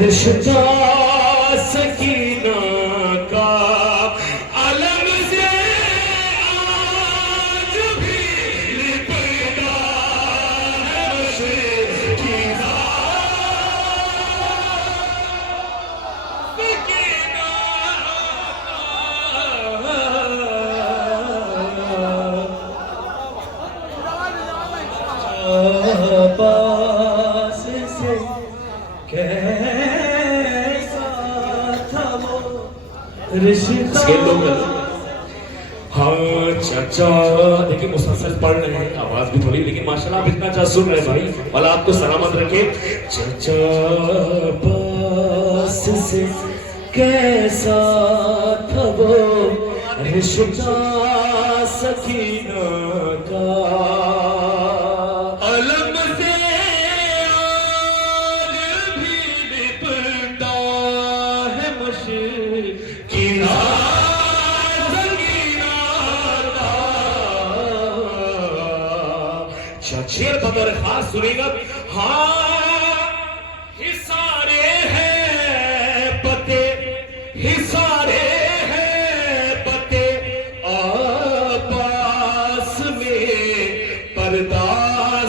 रिश्ता सकीना का अलम से आज भी लिपटा है मुश्किना सकीना पास से कैसा था वो रिश्ता। हाँ चाचा देखिए मुसलसल पढ़ रहे हैं, आवाज भी थोड़ी, लेकिन माशाल्लाह आप इतना अच्छा सुन रहे हैं भाई, वाला आपको सलामत रखे। चाचा पास से कैसा था वो रिश्ता सकीना का अलम से आज भी लिपटा है मुश्किना सकीना का। शेर बतौर खास सुनेगा। हाँ हिसारे हैं पते, हिसारे हैं पते आपस में, पर्दा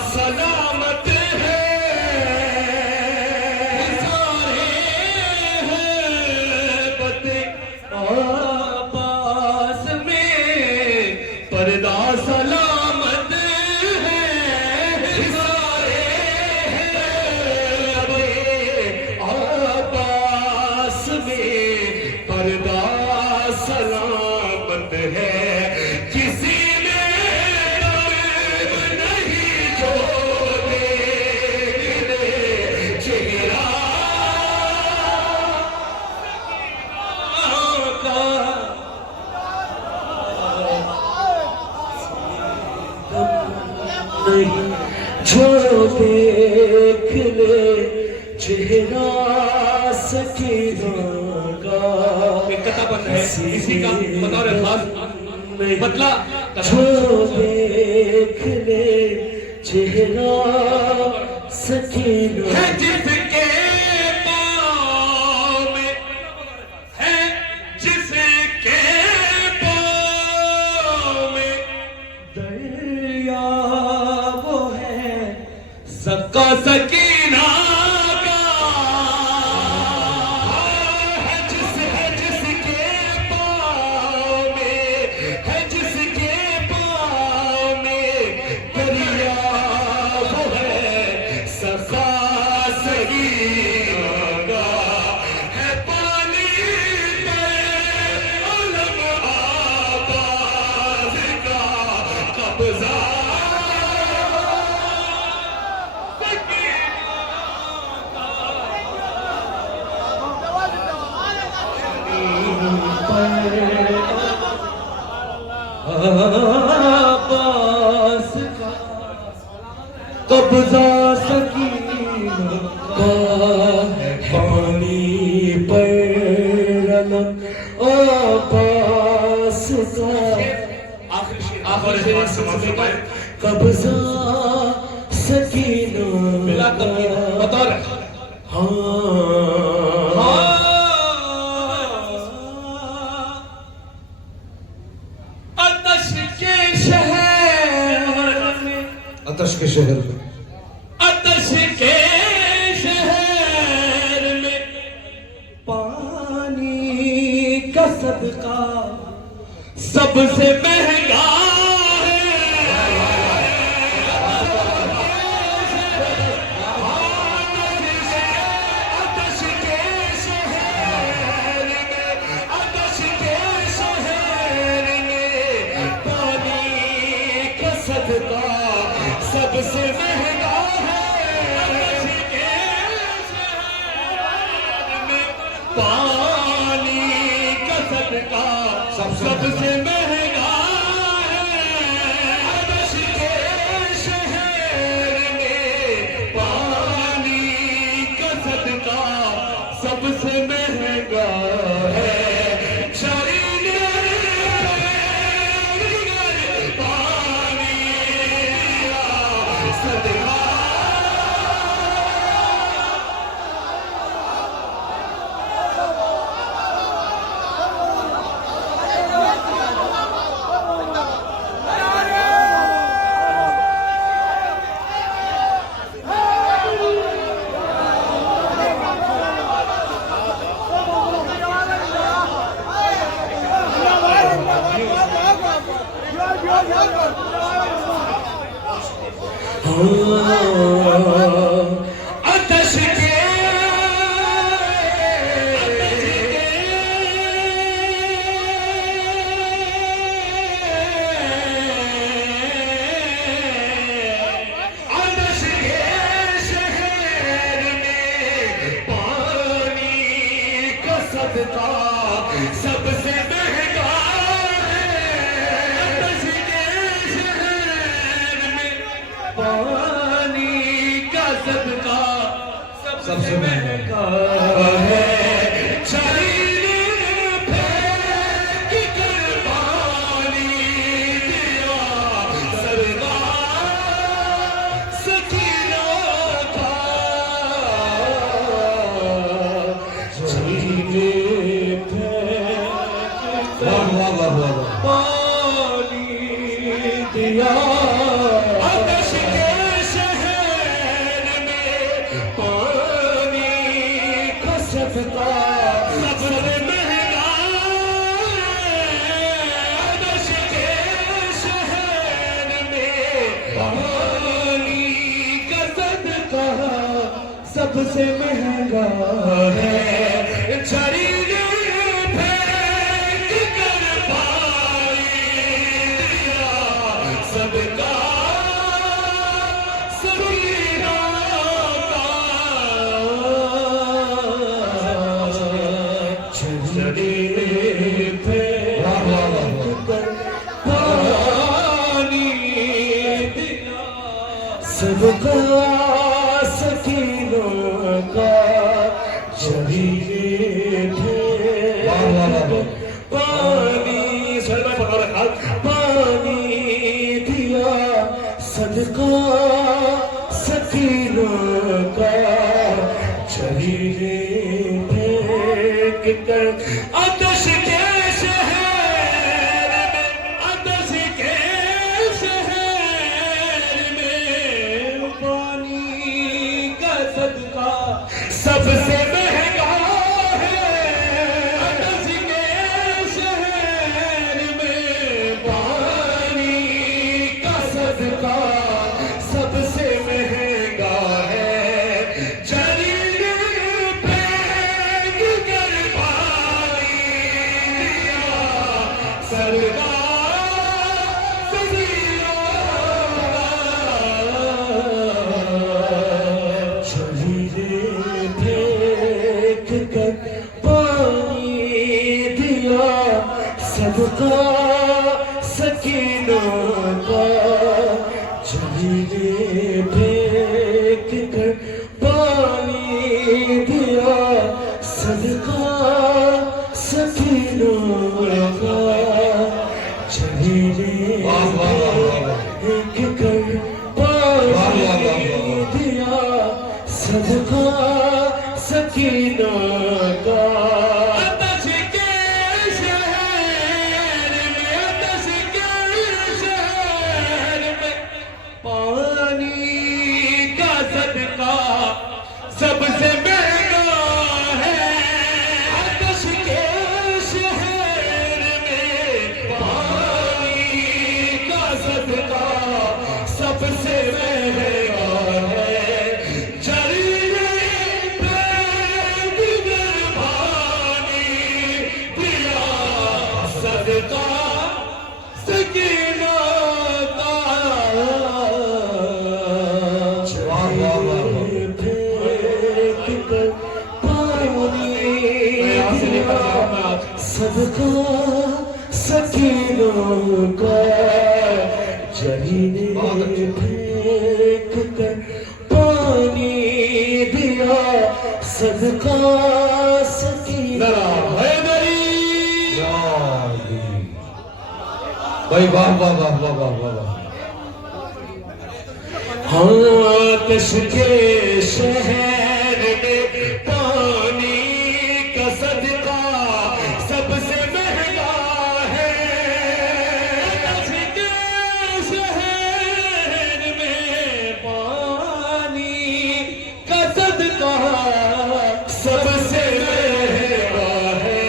सलामत है। हिसारे हैं पते आपस में, पर्दा सलामत है। हिसारे हैं आपस में, पर्दा सलामत है। किसी ने नहीं जो देखने चेहरा का नहीं जो देख ले चेहरा सकीना का। एक कथा बन है इसी का बतौर खास बदला जो देख ले चेहरा सकीना है। जिसके पाँव में है, जिसके पाँव में दरिया वो है सबका सकीना का। है जिसके पाँव में, है जिसके पाँव में दरिया वो है सबका सकीना का। है पानी पे अलम आबाद का कब्जा आबास का कब्जा सकीना का। है पानी पर अलम आबास का। आखिरी शेर कब्जा सकीना बता रहे। आतश के शहर में, आतश के शहर में पानी का सदका सबसे महंगा है। आतश के शहर में, आतश के शहर में पानी का सदका सबसे महंगा है। पानी का सदका सबसे महंगा है। आतश के शहर में पानी का सदका सबसे महंगा है। सबसे महंगा है चरीने फेंक कर पानी दिया सरदार सकीना का चरीने फेंक वाह कर वाह वाह वाह पानी दिया आकाश के शहर में पानी का सदका सबसे महंगा आकाश के शहर में पानी का सदका सबसे महंगा है चरीने फेंक कर पानी दिया सबका सकीना का चरीने वाह वाह वाह फेंक कर पानी दिया सबका सकीनों का चरीने वाह वाह वाह फेंक पानी सर मैं पकड़ रखा पानी दिया सदका सकीनों का चरीने फेंक कर आतश के शहर में आतश के शहर में पानी का सदका सबसे महंगा है आतश के शहर में पानी का सदका सबसे महंगा है चरीने फेंक कर पानी दिया सरदार सकीना चरीने फेंक कर पानी दिया सबका सकीनों का चरीने फेंक कर पानी दिया सदका सकीनों का चरीने वाह वाह वाह वाह फेंक कर पानी दिया सदका सकीनों का आतश के शहर में आतश के शहर में पानी का सदका सबसे महंगा है आतश के शहर में पानी का सदका सबसे महंगा है चरीने फेंक कर पानी दिया सदका सकीना का वाह वाह वाह फेंक कर पानी दिया सदका सकीनों का चरीने फेंक कर पानी दिया सदका सकीना हैदरी भाई वाह वाह वाह वाह वाह वाह वाह आतश के शहर में पानी का सदका सबसे महंगा है आतश के शहर में पानी का सदका सबसे महंगा है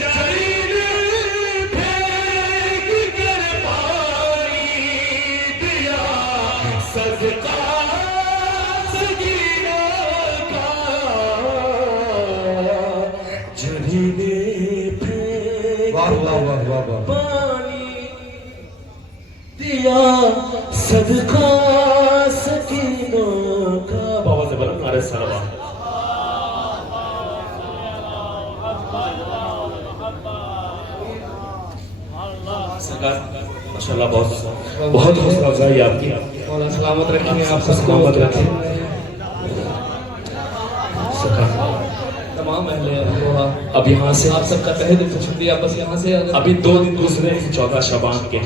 चरीने फेंक कर पानी दिया सदका सकीना का चरीने फेंक वाह वाह वाह वाह वाह पानी दिया सदका सकीनों का बाबा से बोला नारे सलावा सरकार माशाल्लाह बहुत बहुत हौसला अफजाई आपकी मौला सलामत रखेंगे आप सबको सबको मत रखें तमाम अहले अल्लाह, अब यहाँ से आप सबका तहे दिल से शुक्रिया। बस यहाँ से अगर अभी 2 दिन दूसरे 14 शबान के,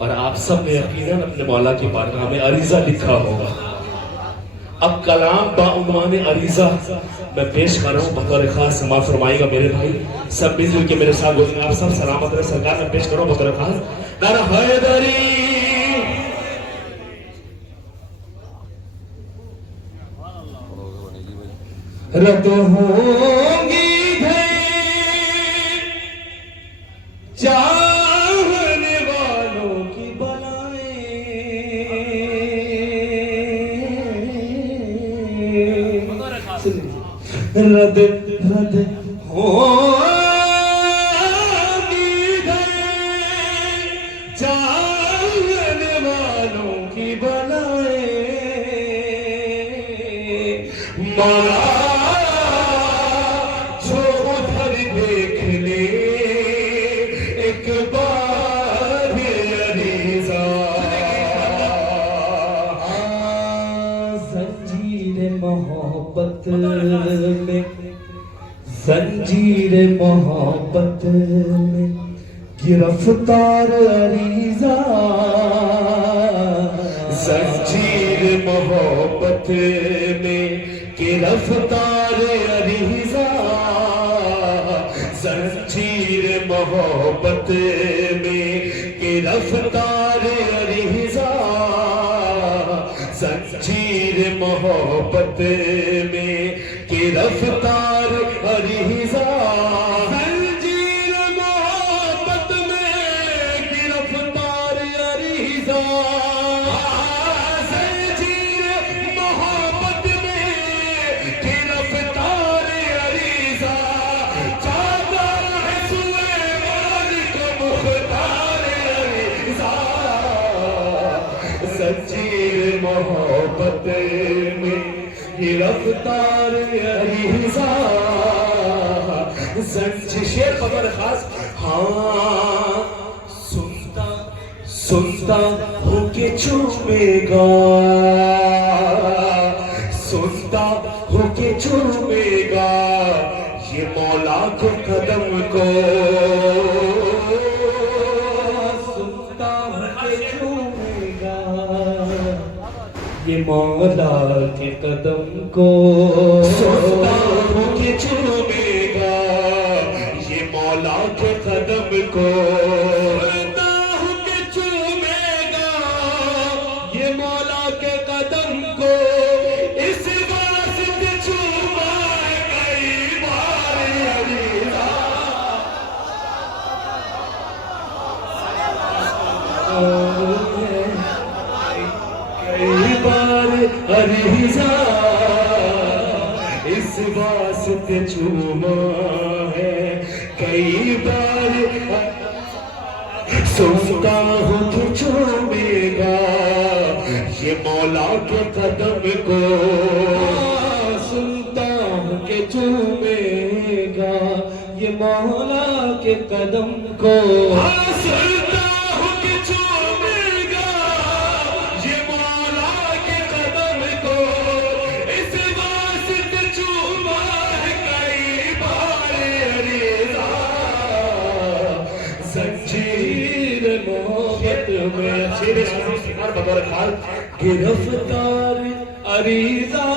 और आप सब ने यकीनन अपने मौला की बारगाह में अरीजा लिखा होगा। अब कलाम बाउनवान अरीजा मैं पेश कर रहा हूँ, बतौर खास समाअत फरमाइएगा मेरे भाई, सब मिलजुल के मेरे साथ बोलेंगे। आप सब सलामत रहे सरकार में पेश करो बतौर खास नारा हैदरी। रद होंगी चाहने वालों की बलाएं, रद रद होंगी चाहने वालों की बलाएं, मौला जंजीर मोहब्बत में गिरफ्तार अरीजा, जंजीर मोहब्बत में गिरफ्तार अरीजा, जंजीर मोहब्बत में गिरफ्तार अरीजा, जंजीर मोहब्बत में गिरफ्तार अरीजा, जंजीर मोहब्बत में गिरफ्तार अरीजा, जंजीर मोहब्बत में गिरफ्तार अरीजा, चादर है सुलेमान को मुख्तार अरीजा, जंजीर मोहब्बत में गिरफ्तार अरीजा, शेर बगैर खास। हाँ सुनता सुनता होके चूमेगा, सुनता होके चूमेगा ये मौला को कदम को, सुनता होके चूमेगा ये मौला के कदम को, सुनता होके चूमेगा ये मौला के कदम को, सुनता होके चूमेगा ये मौला के कदम को, इस वास्ते चूमा कई बार अरीजा, कई बार अरीजा, इस वास्ते चूमा है कई बार, सुनता हूँ कि चूमेगा ये मौला के कदम को, सुनता हूँ कि चूमेगा ये मौला के कदम को, सुनता हूँ कि चूमेगा ये मौला के कदम को, इस वास्ते चूमा है कई बार अरीजा, जंजीर मोहब्बत में शेर शादी शिकार बगैर खाल गिरफ्तार अरीजा,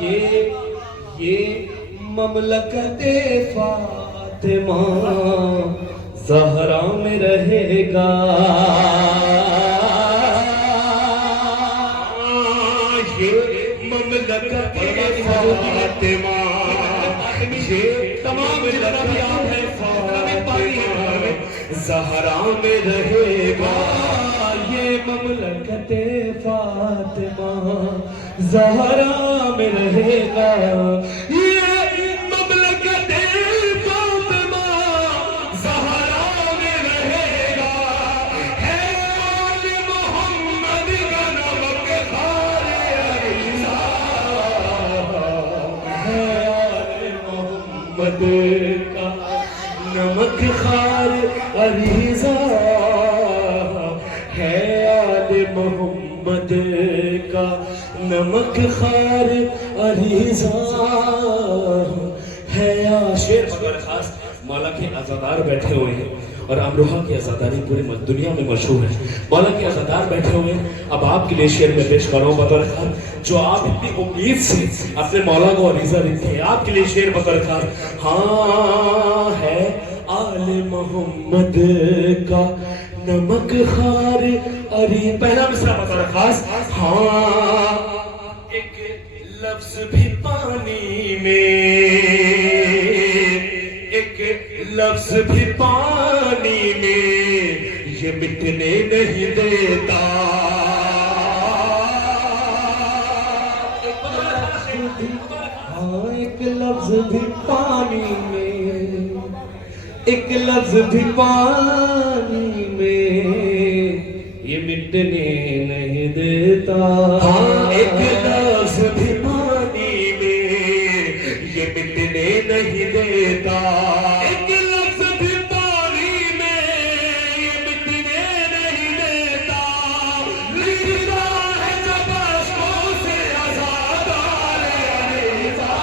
ये ममलकते फातिमा ज़हरा में रहेगा, ये ममलकते फातिमा, ये तमाम जितना भी आप है फातिमा ज़हरा में रहेगा, ये ममलकते फातिमा ज़हरा में रहेगा, ये ममलकते फातिमा ज़हरा में रहेगा, है आले मोहम्मद का नमक खार अरीजा, है आले मोहम्मद का नमक खार अरीजा, है आले मोहम्मद का नमक खार अरीजा है शेर बगैर खास मौला के अज़ादार बैठे हुए हैं और अमरोहा की अज़ादारी पूरी दुनिया में मशहूर है। मौला के अज़ादार बैठे हुए हैं। अब आपके लिए शेर में पेश कर रहा हूँ बतौर खास, जो आप इतनी उम्मीद से अपने मौला को अरीजा लिखते हैं। आपके लिए शेर बतौर खास। हाँ है आले मोहम्मद का नमक खार अरी, पहला मिसरा बतौर खास। हाँ एक लफ्ज भी पानी में, एक लफ्ज भी पानी में ये मिटने नहीं देता। हाँ एक लफ्ज भी पानी में, एक लफ्ज भी पानी में ये मिटने नहीं देता। हाँ एक लफ्ज भी पानी में ये मिटने नहीं देता। एक लफ्ज भी पानी में ये मिटने नहीं देता। लिखता है जब अश्कों से अज़ादार अरीज़ा,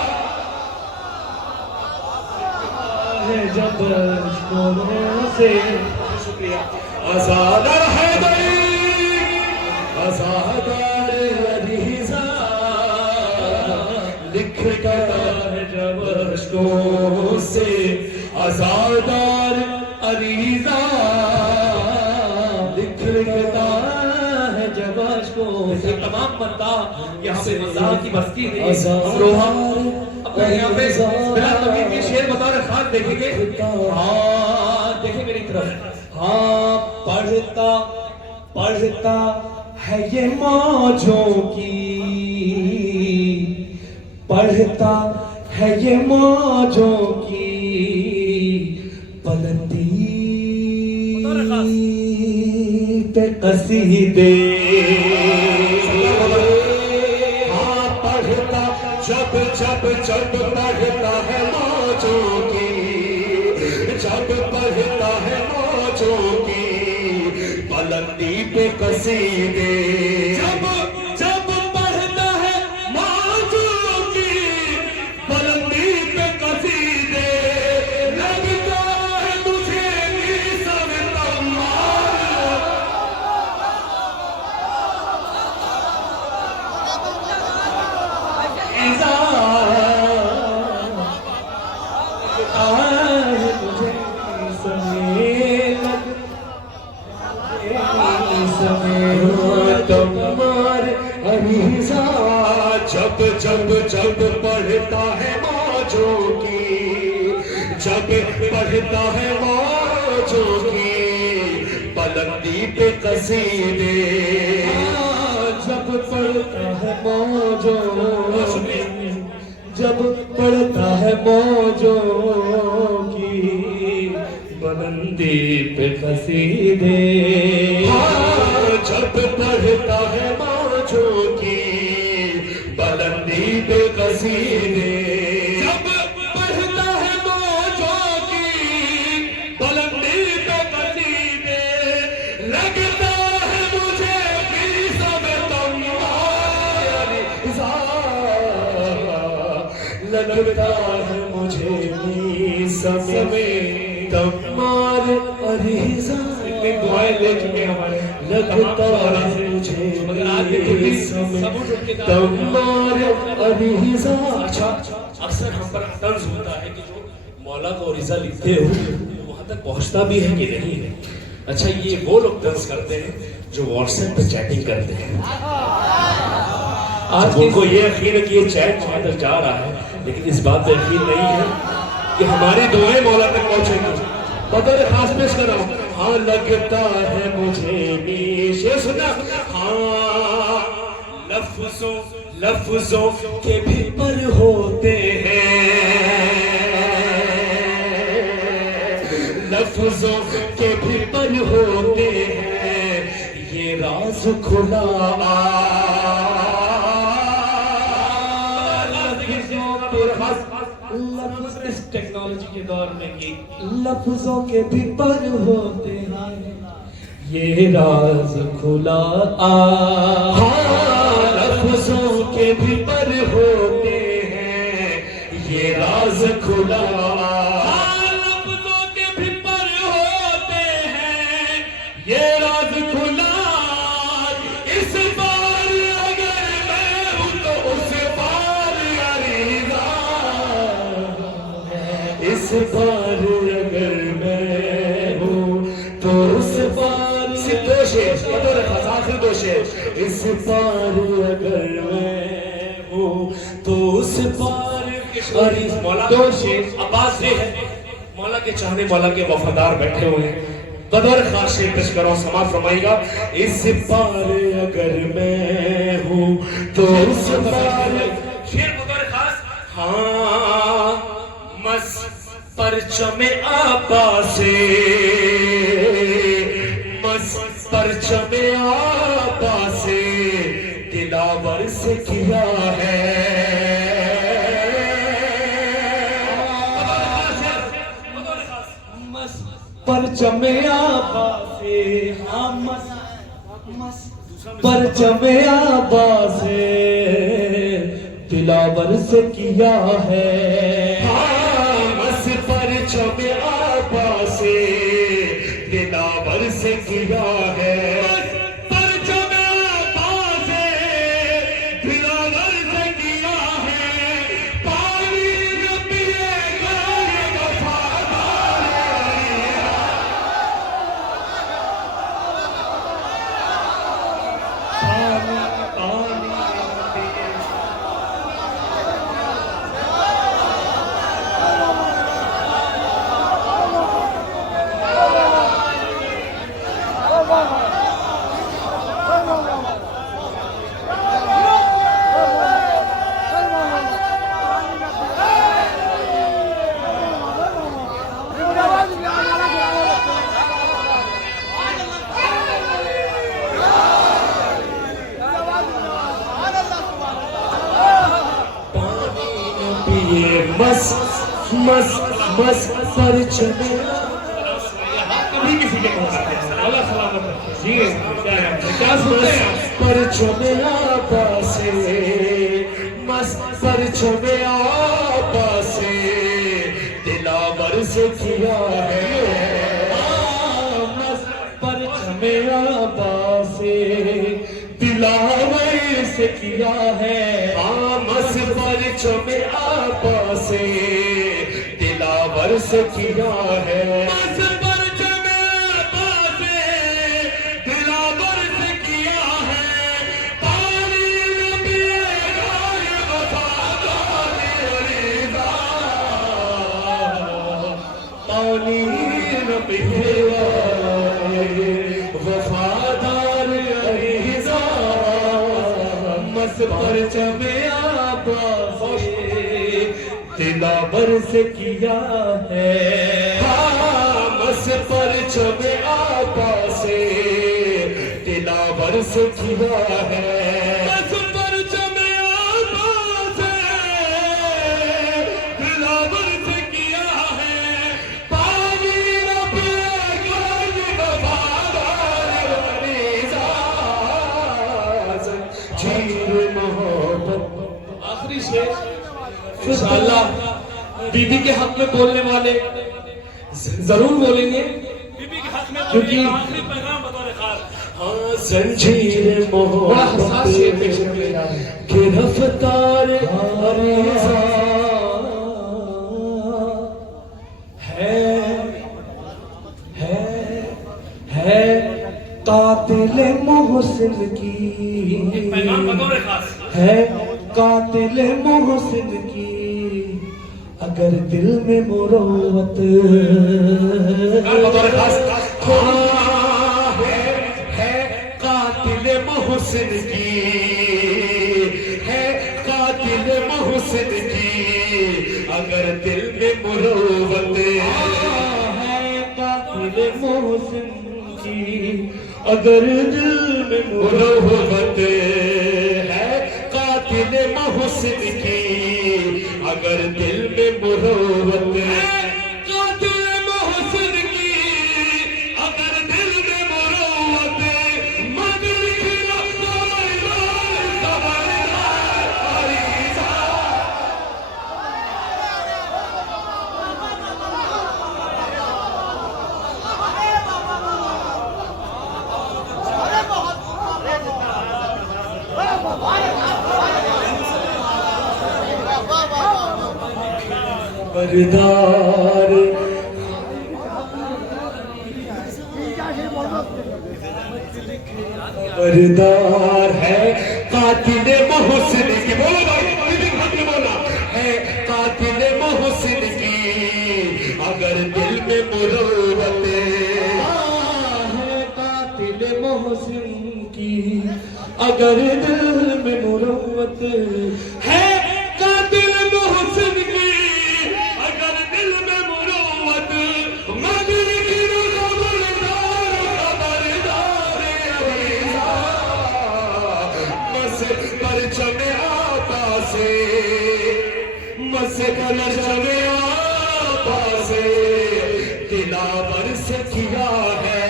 है जब अश्कों से शुक्रिया अज़ादार है अज़ादार अरीज़ा, लिखता है जब अश्कों से अज़ादार अरीज़ा, लिखता है जब अश्कों से। तमाम बंदा यहाँ पे मज़ाह की बस्ती है अमरोहा। अपने यहाँ पे बिलाल नबी के शेर बतौर खास देखेंगे। हाँ देखें मेरी तरफ। हाँ पढ़ता पढ़ता है ये मौजों की, पढ़ता है ये मौजों की बुलंदी पे कसीदे। हाँ पढ़ता जब जब जब पढ़ता है मौजों की, जब पढ़ता है मौजों की बुलंदी पे कसीदे। जब जब पढ़ता है मौजों की बुलंदी पे कसीदे, लगता है तुझे भी सब तमाम। ऐसा लगता है मुझे तमार अरीज़ा, जब जब जब पढ़ता है मौजों की, जब पढ़ता है मौजों की बुलंदी पे कसीदे। जब पढ़ता है मौजों, जब पढ़ता है मौजों की बुलंदी पे कसीदे। जब पढ़ता है मौजों की बुलंदी पे कसीदे। जब पढ़ता है मौजों की बुलंदी पे कसीदे, लगता है मुझे भी सब तमाम। लगता है मुझे भी सब तमार अरीज़ा। इतनी दुआएं ले चुके हमारे लगता है मुझे मगर आज देखो सबूत उनके तमार अरीज़ा। अच्छा अक्सर हम पर तंज होता है कि जो मौला को अरीज़ा लिखते हो वहां तक पहुंचता भी है कि नहीं है। अच्छा ये वो लोग तंज करते हैं जो व्हाट्सएप पे चैटिंग करते हैं। आज उनको ये यकीन है कि ये चैट वहां तक जा रहा है, लेकिन इस बात पे यकीन नहीं है कि हमारी दुआएं मौला तक पहुंचेंगी। बतौर खास पेश कर रहा हूं। हाँ लगता है मुझे नीशे सुना। हाँ लफ्जों लफ्जों के भी पर होते हैं, लफ्जों के भी पर होते हैं ये राज खुला। लफ्ज इस टेक्नोलॉजी के दौर में कि लफ्जों के भी पर होते हैं ये राज खुला। हाँ लफ्जों के भी पर होते राज खुला, लफ्जों के भी पर होते हैं ये राज खुला। इस बार अगर मैं हूँ तो उस बार अरीजा, इस बार अगर मैं हूँ तो उस बार दोषे आखिर दोषे, इस बार अगर मैं हूँ तो उस बार मौला दोषे। आवाज ये है, मौला के चाहने मौला के वफादार बैठे हुए हैं, बदौर खास शेर पेश करो, समाप्त फरमाएगा। इस बार अगर मैं हूँ तो उस बार, शेर बतौर खास। हाँ मस परचम आपा से, मस परचम आपा से दिलावर से किया है। परचम आपा से, हाँ मस परचम आपा से दिलावर से किया है। हाँ मस परचम आपा से दिलावर से किया है। परचम आपा से दिलावर से किया है। पानी न पिएगा ये वफादार, मस मस मस परचम कभी किसी के पहुंच सकते हैं। अल्लाह सलामत रखे। जी क्या है, क्या सुनते हैं आप? परचम आपा से, मस परचम आपा से दिलावर से किया है। मस परचम आपा से दिलावर से किया है। मस परचम आपा से दिलावर से किया है। मस परचम आपा से दिलावर से किया है। पानी न पिएगा ये वफादार अरीजा, पानी न पिएगा ये वफादार अरीजा, मस परचम आपा से दिलावर से किया है। हाँ मस परचम आपा से दिलावर से किया है। मस परचम आपा से दिलावर से किया है। पानी न पिएगा ये वफादार अरीजा, जीर मोहब्बत। आखिरी शेर इंशाअल्लाह बीबी के हक में बोलने वाले जरूर बोलेंगे, बीबी के हक में क्योंकि आखिरी पैगाम बतौर खास। हाँ जंजीर बड़ा हसास मोहब्बत शेर पेश करने जा रहे हैं। के रफ्तार अरीजा है कातिल मोहसिन की, पैगाम बतौर खास है कातिल मोहसिन की अगर दिल में मुरोवत बतौर खास है कातिल मोहसिन की, है कातिल मोहसिन की अगर दिल में मुरोवत है। कातिल मोहसिन की अगर दिल में मुरोवत है। कातिल मोहसिन की अगर दिल में मुरोवत है। कातिल मोहसिन की अगर दिल में मुरोवत है। मगर खबरदार खबरदार है कातिल मोहसिन की, बोलो भाई बोला है कातिल मोहसिन की, अगर दिल में मुरव्वत है कातिल मोहसिन की, अगर दिल में मुरव्वत है कातिल मोहसिन की, अगर दिल में मुरव्वत मगर की परचम आपा से मस परचम आपा से दिलावर से किया है,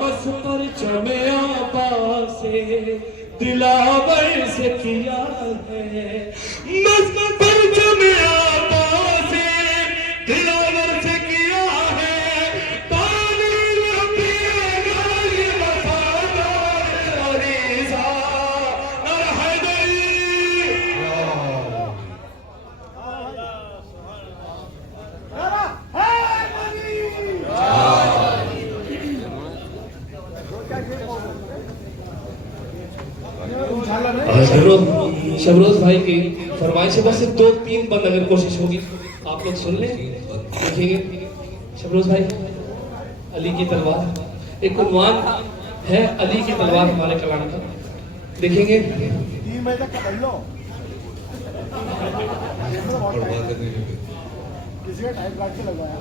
मस परचम आपा से दिलावर से किया है, मस परचम आपा से दिलावर से किया है, पानी न पिएगा ये वफादार अरीज़ा शबरोज भाई की फरमाइश है, बस 2-3 बंद अगर कोशिश होगी आप लोग सुन लें, देखेंगे। शबरोज भाई, अली की तलवार, एक उन्वान है अली की तलवार हमारे कलाम का, देखेंगे। 3 बजे तक पढ़ लो, किसी का टाइम काट के लगवाया।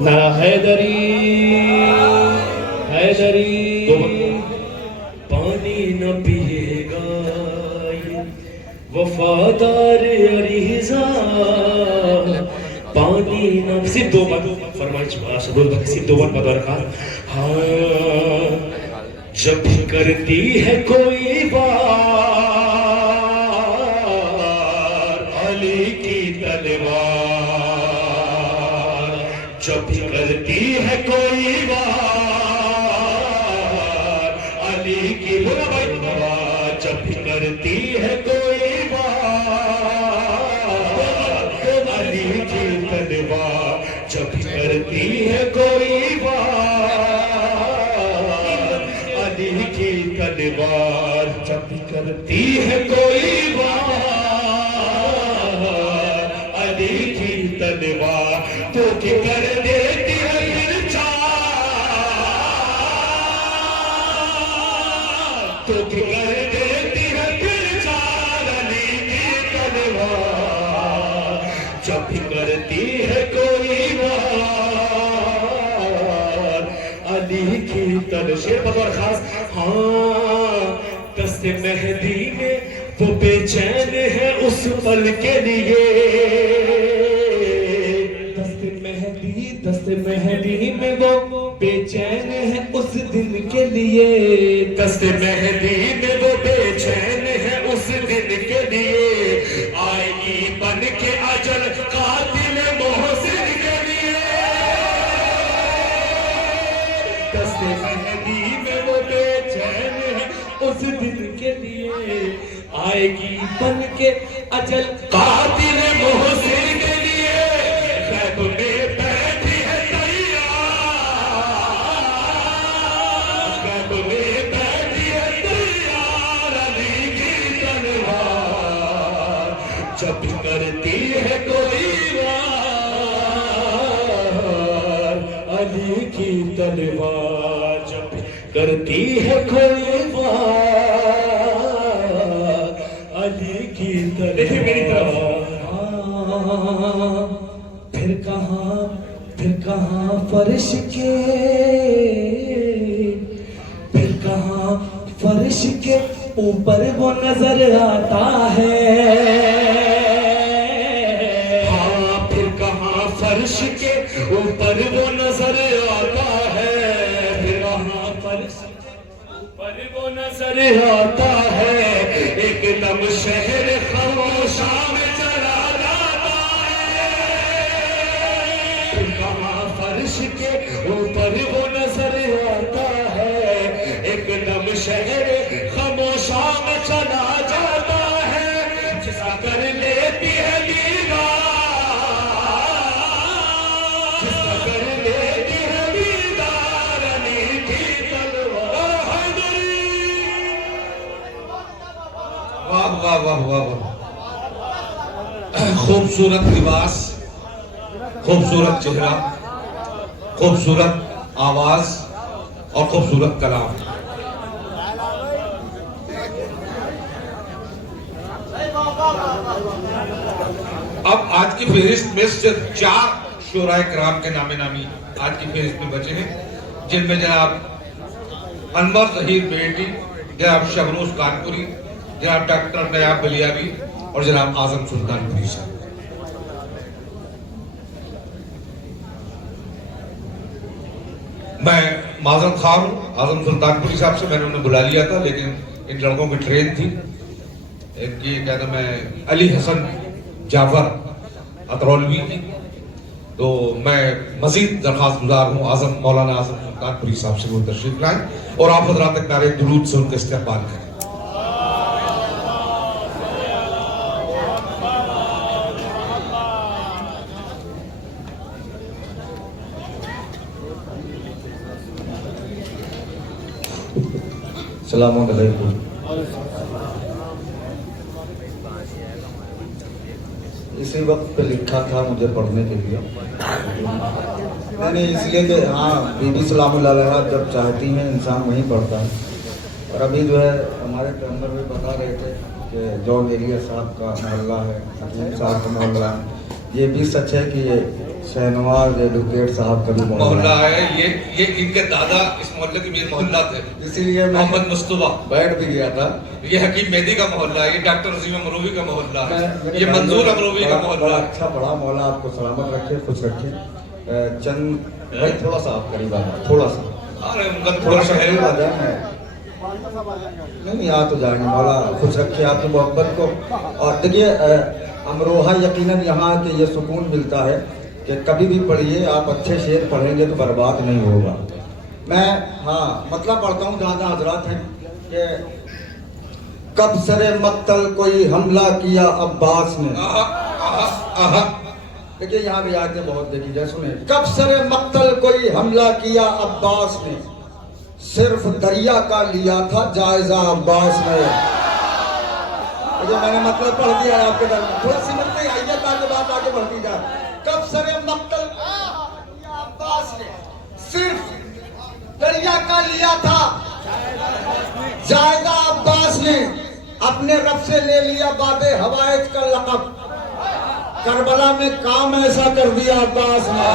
नारा हैदरी हैदरी पानी न पिएगा ये वफादार अरीज़ा, पानी न, सिर्फ 2 बार फरमाइश शबरोज भाई, सिर्फ 2 बार बता रखा। हाँ जब भी करती है कोई वार अली की तलवार, जब भी करती है कोई वार अली की, बोला भाई, जब भी करती है कोई वार अली की तलवार, जब भी करती है कोई वार अली की तलवार, जब भी करती है कोई वार अली की तलवार, तो कि कर देती है तो कि कर देती है फिर चार अली की तलवार, जब भी करती है कोई वार अली की तलवार। शेर बतौर खास, हाँ दस्ते मेहदी में वो बेचैन है उस पल के लिए, दस्ते मेहदी में वो बेचैन है उस दिन के लिए, दस्ते मेहदी में वो बेचैन है उस दिन के लिए, आएगी बन के अजल कातिल मोहसिन के लिए, दस्ते मेहदी में वो बेचैन है उस दिन के लिए, आएगी बन के अजल कातिल मोहसिन के लिए, खैब में बैठी है तैयार, खैब में बैठी है तैयार अली की तलवार, जब करती है कोई वार अली की तलवार, जब करती है कोई वार अली की तलवार। देखिए मेरी तरफ, फिर कहाँ फर्श के, फिर कहाँ फर्श के ऊपर वो नजर आता है, हाँ फिर कहाँ फर्श के ऊपर वो नजर आता है, फिर कहाँ फर्श ऊपर वो नजर आता है, एकदम शहर खामोशा में चला जाता है, फिर कहाँ फर्श के ऊपर वो नजर आता है, एकदम शहर खामोशा में चला जाता है, जिसा कर लेती वाह वाह वाह, खूबसूरत लिबास, खूबसूरत चेहरा, खूबसूरत आवाज और खूबसूरत कलाम। अब आज की फहरिस्त में सिर्फ 4 शोराए कराम के नामे नामी आज की फहरिस्त में बचे हैं, जिनमें जनाब अनवर जहीर बेटी, जनाब शबनूस कानपुरी, जनाब डॉक्टर नयाब बलियावी और जनाब आजम सुल्तानपुरी साहब। मैं माजरत खान हूँ, आजम सुल्तानपुरी साहब से मैंने उन्हें बुला लिया था, लेकिन इन लड़कों की ट्रेन थी। इनकी क्या नाम है, अली हसन जाफर अतरौलवी की। तो मैं मजीद दरखास्त गुजार हूँ आजम मौलाना आजम सुल्तानपुरी साहब से वो तशरीफ लाएं और आप हजरात तक नारे दुरूद से उनका इस्तेमाल करें। सलाम अलैकुम। इसी वक्त पे लिखा था मुझे पढ़ने के लिए, मैंने इसलिए कि हाँ बीबी सलाम अलैहा जब चाहती हैं इंसान वहीं पढ़ता है। और अभी जो है हमारे ट्रेनर भी बता रहे थे कि जॉन एरिया साहब का मोहल्ला है, हकीम साहब का मोहल्ला है। ये भी सच है कि ये शहनवाज एडवोकेट साहब का भी मोहल्ला है। ये इनके दादा इस मोहल्ले के मेरे मोहल्ला थे, इसीलिए मैं मोहम्मद मुस्तफा बैठ भी गया था। ये हकीम मेहदी का मोहल्ला है, ये डॉक्टर रजीम अमरूवी का मोहल्ला है, ये मंजूर अमरूवी का मोहल्ला है। अच्छा बड़ा मौला आपको सलामत रखे, खुश रखे। चंद भाई थोड़ा सा आप करीब आ जाए, थोड़ा सा। अरे उनका थोड़ा थोड़ा सा करीब आ शहर जाए। नहीं आ तो जाएंगे, मौला खुश रखे आपकी मोहब्बत को। और देखिए अमरोहा यकीनन यहाँ के ये सुकून मिलता है कि कभी भी पढ़िए आप अच्छे शेर पढ़ेंगे तो बर्बाद नहीं होगा। मैं हाँ मतलब पढ़ता हूँ जहाँ जहाँ हजरात हैं कि कब सरे मक्तल कोई हमला किया अब्बास ने। देखिए यहाँ रियायतें बहुत देखी जाए, सुने। कब सरे मक्तल कोई हमला किया अब्बास ने, सिर्फ दरिया का लिया था जायजा अब्बास ने। जो मैंने मतलब पढ़ दिया है आपके दरमियान, थोड़ा सिमट नहीं आइए ताकि बात आगे बढ़ती जाए। कब सरे मक्तल अब्बास ने, सिर्फ दरिया का लिया था जायजा अब्बास ने, अपने रब से ले लिया बाबे हवायज का लक़ब, करबला में काम ऐसा कर दिया अब्बास ने।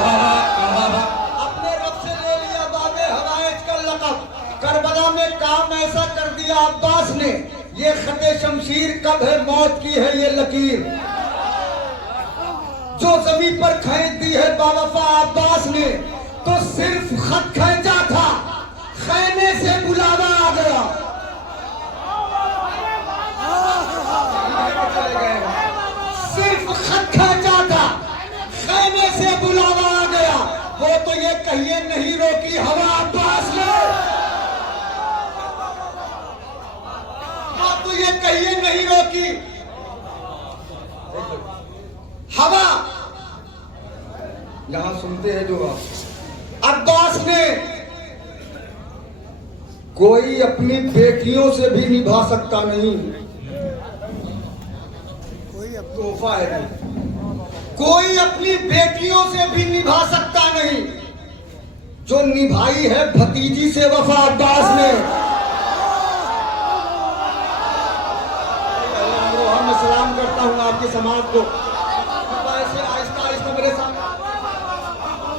अपने रब से ले लिया बाबे हवायज का लक़ब, करबला में काम ऐसा कर दिया अब्बास ने। ये खते शमशीर कब है मौत की है ये लकीर, जो जमीन पर खींच दी है बावफा अब्बास ने। तो सिर्फ खत खींचा था, खैमे से बुलावा आ गया। सिर्फ खत खींचा था, खैमे से बुलावा आ गया। वो तो ये कहिए नहीं रोकी हवा अब्बास ने, तो ये कहिए नहीं रोकी हवा। यहां सुनते हैं जो अब्बास ने, कोई अपनी बेटियों से भी निभा सकता नहीं, तोहफा है, कोई अपनी बेटियों से भी निभा सकता नहीं, जो निभाई है भतीजी से वफा अब्बास ने। मैं सलाम करता हूँ आपके समाज को, ऐसे आहिस्ता आहिस्ता मेरे साथ।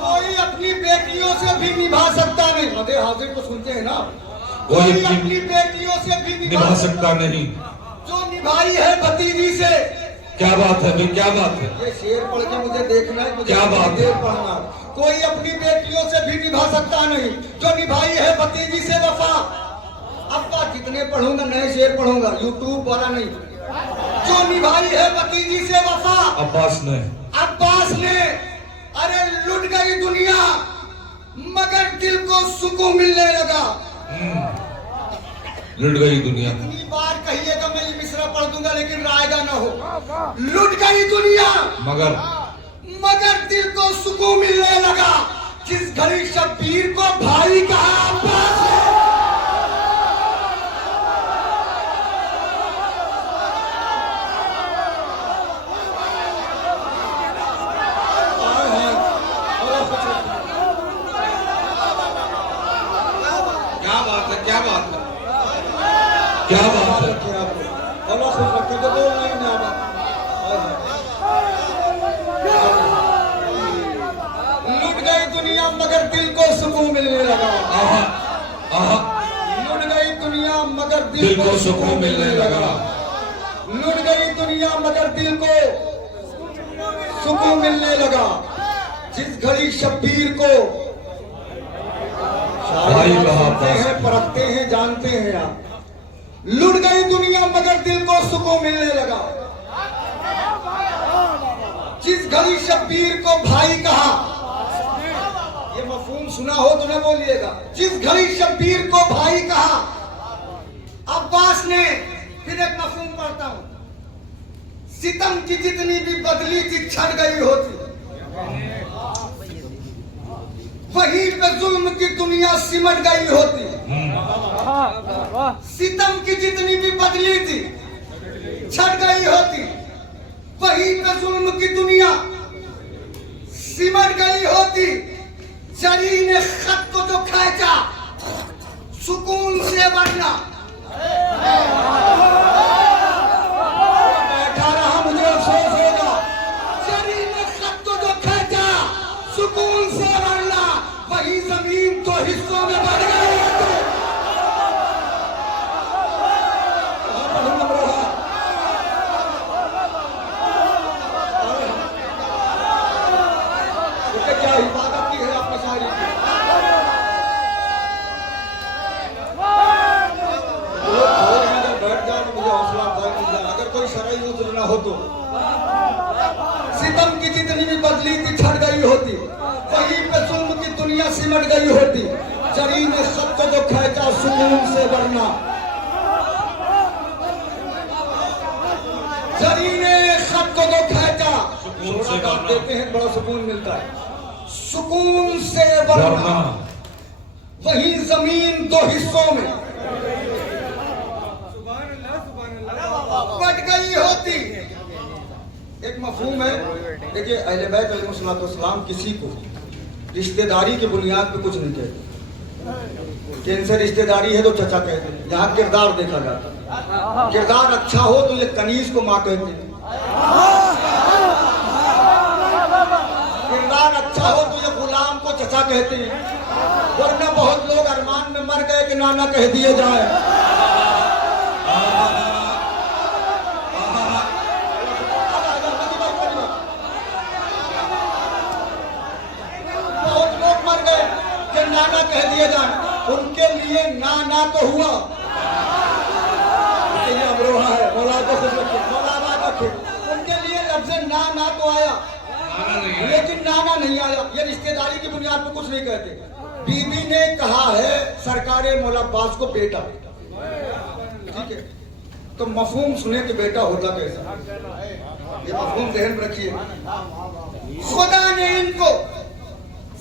कोई अपनी बेटियों से भी निभा सकता नहीं, मदे हाजिर को सुनते हैं ना। कोई अपनी बेटियों से भी निभा सकता नहीं, जो निभाई है भतीजी से। क्या बात है भाई, क्या बात है। ये शेर पढ़ के मुझे देखना है, क्या बात है पढ़ना। कोई अपनी बेटियों से भी निभा सकता नहीं, जो निभाई है भतीजी से वफा। अब्बा जितने पढ़ूंगा नए शेर पढ़ूंगा, यूट्यूब वाला नहीं। जो निभाई है भतीजी से वफा अब्बास ने, अब्बास ने। अरे लुट गई दुनिया मगर दिल को सुकून मिलने लगा। लुट गई दुनिया। इतनी बार कहिएगा मैं ये मिसरा पढ़ दूंगा लेकिन रायगा ना हो। लुट गई दुनिया मगर दिल को सुकून मिलने लगा। जिस घड़ी शब्बीर को भाई कहा अब्बास ने, क्या बात है। रखे आपको, अल्लाह खुश रखे। तो बोल नहीं ना लुट गई दुनिया मगर दिल को सुकून मिलने लगा। लुट गई दुनिया मगर दिल को सुकून मिलने लगा। लुट गई दुनिया मगर दिल को सुकून मिलने लगा। जिस घड़ी शब्बीर को भाई जानते हैं, परखते हैं, जानते हैं आप। लुट गई दुनिया मगर दिल को सुकून मिलने लगा। जिस घड़ी शब्बीर को भाई कहा, ये मफहूम सुना हो तो न बोलिएगा। जिस घड़ी शब्बीर को भाई कहा, अब्बास ने, फिर एक मफहूम पढ़ता हूं, सितम की जितनी भी बदली थी छट गई होती, वहीं पे जुल्म की दुनिया सिमट गई होती। सितम की जितनी भी बदली थी छट गई होती, वहीं पे जुल्म की दुनिया सिमट गई होती। जरी ने खत को जो खींचा सुकून से वरना बैठा रहा मुझे अफसोस होगा। जरी ने खत को जो खींचा सुकून से वरना वही जमीन तो हिस्सों में बढ़ गई होती। क्या इबादत की है आपने शायरी की। बैठ जाए मुझे हौसला अफजाई मिल जाए। अगर कोई शरई उज्र न हो तो सितम की जितनी भी बदली थी छट गई होती, वहीं पे जुल्म की दुनिया सिमट गई होती। जरी ने खत को जो खींचा सुकून से वरना, जरी ने खत को जो खींचा देते हैं बड़ा सुकून मिलता है। सुकून से वरना वही जमीन दो हिस्सों में बट गई होती। एक मफहूम है, देखिए अहले बैत अलैहिस्सलाम किसी को रिश्तेदारी की बुनियाद पे कुछ नहीं कहते। कि इनसे रिश्तेदारी है तो चचा कहते हैं। यहाँ किरदार देखा जाता है। किरदार अच्छा हो तो ये कनीज को माँ कहते हैं। किरदार अच्छा हो तो ये गुलाम को चचा कहते हैं। वरना बहुत लोग अरमान में मर गए कि नाना कह दिए जाए। बहुत लोग मर गए कि नाना कह दिए जाए। उनके लिए नाना तो हुआ, ये अमरोहा है, मौला को खुश रखे, मौला आबाद रखे। उनके लिए लफ्ज़ नाना तो आया, लेकिन नाना नहीं आया। ये रिश्तेदारी की बुनियाद पर कुछ नहीं कहते। बीबी ने कहा है सरकारे मौला अब्बास को बेटा, ठीक है, तो मफहूम सुने कि बेटा होता कैसा। ये मफहूम ज़हन में रखिए। खुदा ने इनको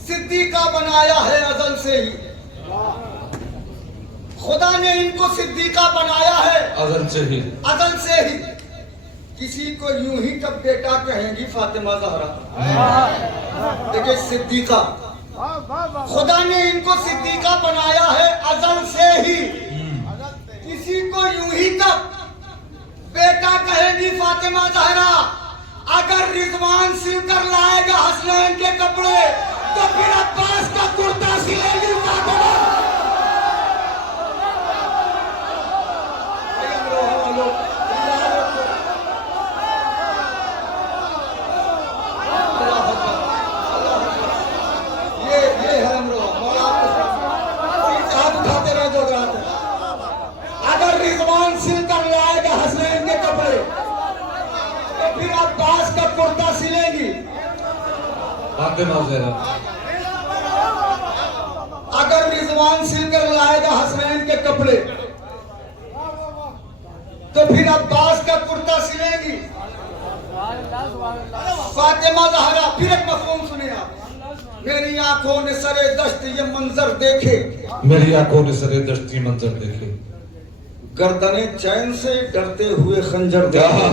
सिद्दीका बनाया है अज़ल से ही। खुदा ने इनको सिद्दीका बनाया है अज़ल से ही। अज़ल से ही। किसी को यूं ही कब बेटा कहेंगी फातिमा ज़हरा। देखिए सिद्दीका, खुदा ने इनको सिद्दीका बनाया है अज़ल से ही। किसी को यूं ही कब बेटा कहेंगी फातिमा ज़हरा। अगर रिजवान सिलकर लाएगा हसनैन के कपड़े तो फिर अब्बास का कुर्ता सिलेगी फातिमा। अगर रिजवान सिलकर लाएगा हसनैन के कपड़े तो फिर अब्बास का कुर्ता सिलेगी फातिमा ज़हरा। अगर रिजवान सिलकर लाएगा हसनैन के कपड़े तो फिर अब्बास का कुर्ता सिलेगी फातिमा ज़हरा। फिर एक मफहूम सुने आप। मेरी आंखों ने सरे दश्त ये मंजर देखे, मेरी आंखों ने सरे दश्ती मंजर देखे, गर्दने चैन से डरते हुए खंजर देखे।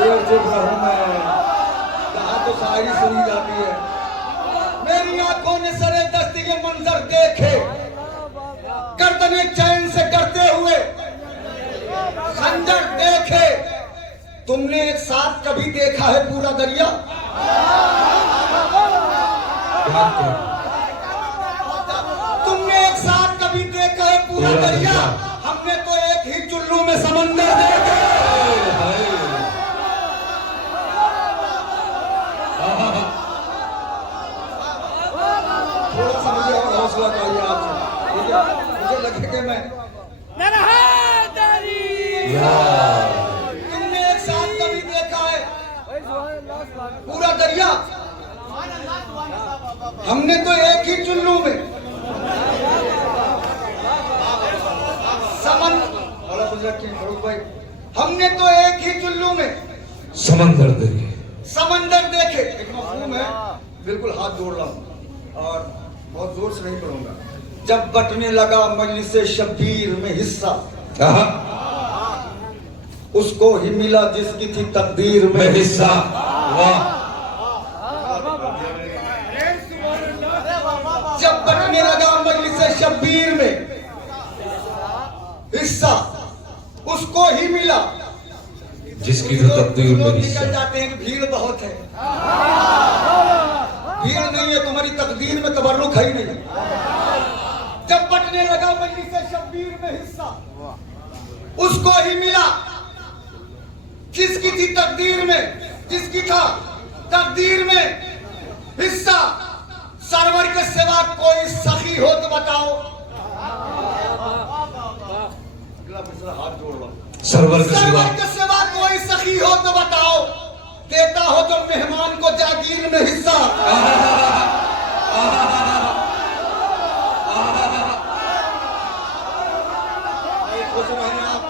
देर से घर में यहाँ तो शायरी सुनी जाती है। मेरी आंखों ने सरे दश्त ये मंजर देखे, गर्दने चैन से करते हुए खंजर देखे। तुमने एक साथ कभी देखा है पूरा दरिया? तुमने एक साथ कभी देखा है पूरा दरिया? हमने तो एक ही चुल्लू में समंदर देखे। थोड़ा सा मुझे और हौसला चाहिए आपसे, ठीक है? मुझे लगे कि मैं तुमने एक साथ कभी देखा है पूरा दरिया? हमने तो एक ही चुल्लू में भाई, हमने तो एक ही चुल्लू में समंदर देखे। समंदर देखे। एक मफहूम है, बिल्कुल हाथ जोड़ रहा हूं और बहुत जोर से नहीं पढ़ूंगा। जब बटने लगा मजलिसे शब्बीर में हिस्सा, उसको ही मिला जिसकी थी तकदीर में हिस्सा। वाह। जब बटने लगा मजलिसे शब्बीर में हिस्सा, उसको ही मिला जिसकी तो तकदीर में लोग हिस्सा। निकल जाते हैं कि भीड़ बहुत है। भीड़ नहीं है, तुम्हारी तकदीर में तबर्रुक है ही नहीं। जब बटने लगा मजलिसे शब्बीर में हिस्सा, उसको ही मिला जिसकी थी तकदीर में, जिसकी था तकदीर में हिस्सा। सरवर के सिवा कोई सखी हो तो बताओ। हाथ जोड़ लो। सरवर के सिवा सरवर के सिवा कोई सखी हो तो बताओ। देता हो तो मेहमान को जागीर में हिस्सा। खुश रहें आप।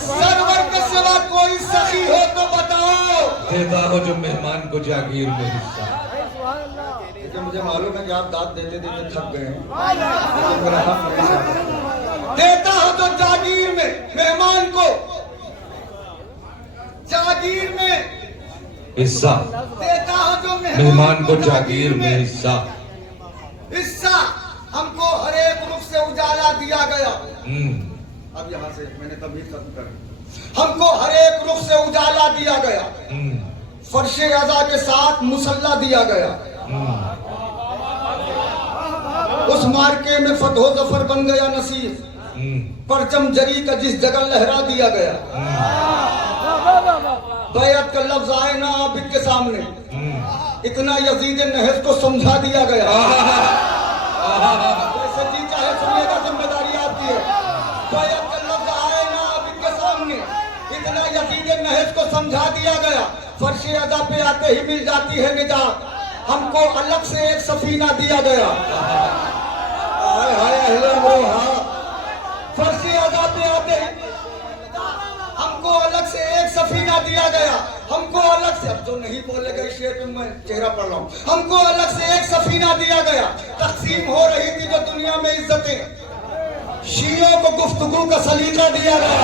सरवर के सिवा कोई सखी हो तो बताओ। देता हो जो मेहमान को जागीर में हिस्सा। मुझे मालूम है कि आप दांत देते देते थक गए हैं, लेकिन मेरा हक नहीं है। देता हो तो जागीर में मेहमान को जागीर में हिस्सा। देता हो जो मेहमान को जागीर में हिस्सा। हिस्सा हमको हर एक रुख से उजाला दिया गया। अब यहाँ से मैंने तमीज खत्म कर। हमको हर एक रुख से उजाला दिया गया। फर्शे अज़ा के साथ मुसल्ला दिया गया। उस मार्के में फतहो जफर बन गया नसीब। परचम जरी का जिस जगह लहरा दिया गया। बैअत का लफ्ज आए ना आबिद के सामने, इतना यजीद नहज को समझा दिया गया। वैसे जी चाहे सुनिएगा, जिम्मेदारी आपकी है। बैअत का लफ्ज आए ना आबिद के सामने, इतना यजीद नहज को समझा दिया गया। फर्शे अदा पे आते ही मिल जाती है निजात। हमको अलग से एक सफीना दिया गया। फर्शे अदा पे आते ही हमको अलग से एक सफीना दिया गया। हमको अलग से, अब जो नहीं बोले गए शेर पे मैं चेहरा पढ़ रहा हूँ। हमको अलग से एक सफीना दिया गया। तकसीम हो रही थी जो दुनिया में इज्जतें, शीयों को गुफ्तगू का सलीका दिया गया।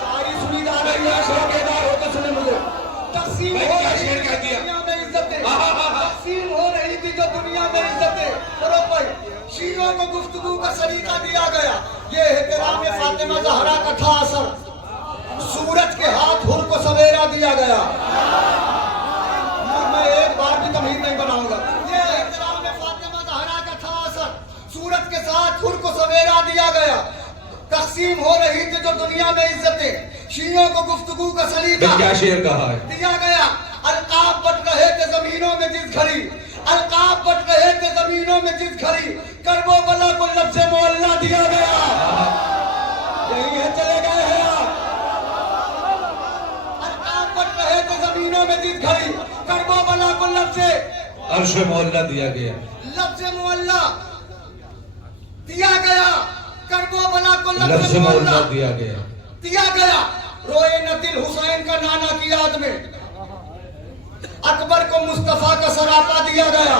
सारी सुनी जा रही है, शौकेदार होकर सुने मुझे। तकसीम हो रही थी दुनिया में इज्जतें, तकसीम हो रही थी जो दुनिया में इज्जतें। चलो भाई, शीयों को गुफ्तगू का सलीका दिया गया। ये एहतराम फातिमा ज़हरा का था असर। सूरज के हाथ हुर को सवेरा दिया गया। मैं एक बार भी तमहीद नहीं बनाऊंगा। ये एहतराम फातिमा ज़हरा का था असर। सूरज के साथ हुर को सवेरा दिया गया। तकसीम हो रही थी जो दुनिया में इज्जतें, शीयों को गुफ्तगू का सलीका क्या शेर कहा है दिया गया। अलकाब बट रहे थे जमीनों में जिस घड़ी, अलकाब बट रहे थे जमीनों में जिस घड़ी, करबो बला को लफ्ज़े मोहल्ला दिया गया। यही है, चले गए हैं आप। अलकाब बट रहे थे जमीनों में जिस घड़ी, करबो बला को लफ्ज़े अर्श मोहल्ला दिया गया। लफ्ज़े मोहल्ला दिया गया। करबो बला को लफ्ज़े मोहल्ला दिया गया। दिया गया। रोए न दिल हुसैन का नाना की याद में, अकबर को मुस्तफा का सरापा दिया गया।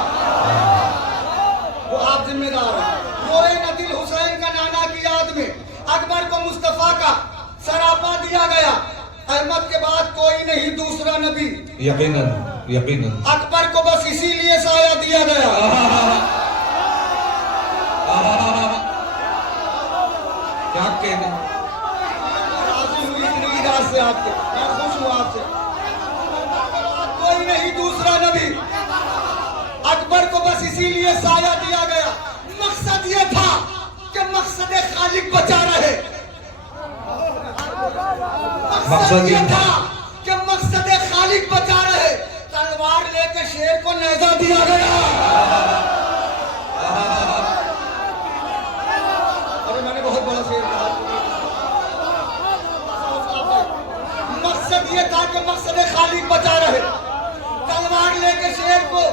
वो आप जिम्मेदार हैं। रोए न दिल हुसैन का नाना की याद में, अकबर को मुस्तफा का सरापा दिया गया। अहमद के बाद कोई नहीं दूसरा नबी। यकीनन यकीनन। अकबर को बस इसीलिए साया दिया गया। क्या कहना। राजी हुई इतनी रात से आपके, मैं खुश हूं आपसे। कोई नहीं दूसरा नबी, अकबर को बस इसीलिए साया दिया गया। मकसद ये था कि मकसद खालिक बचा रहे। मकसद ये था कि मकसद खालिक बचा रहे। तलवार लेके शेर को नेजा दिया गया। अरे मैंने बहुत बड़ा शेर कहा। मकसद ये था कि मकसद खालिक बचा रहे। तलवार लेके शेर को,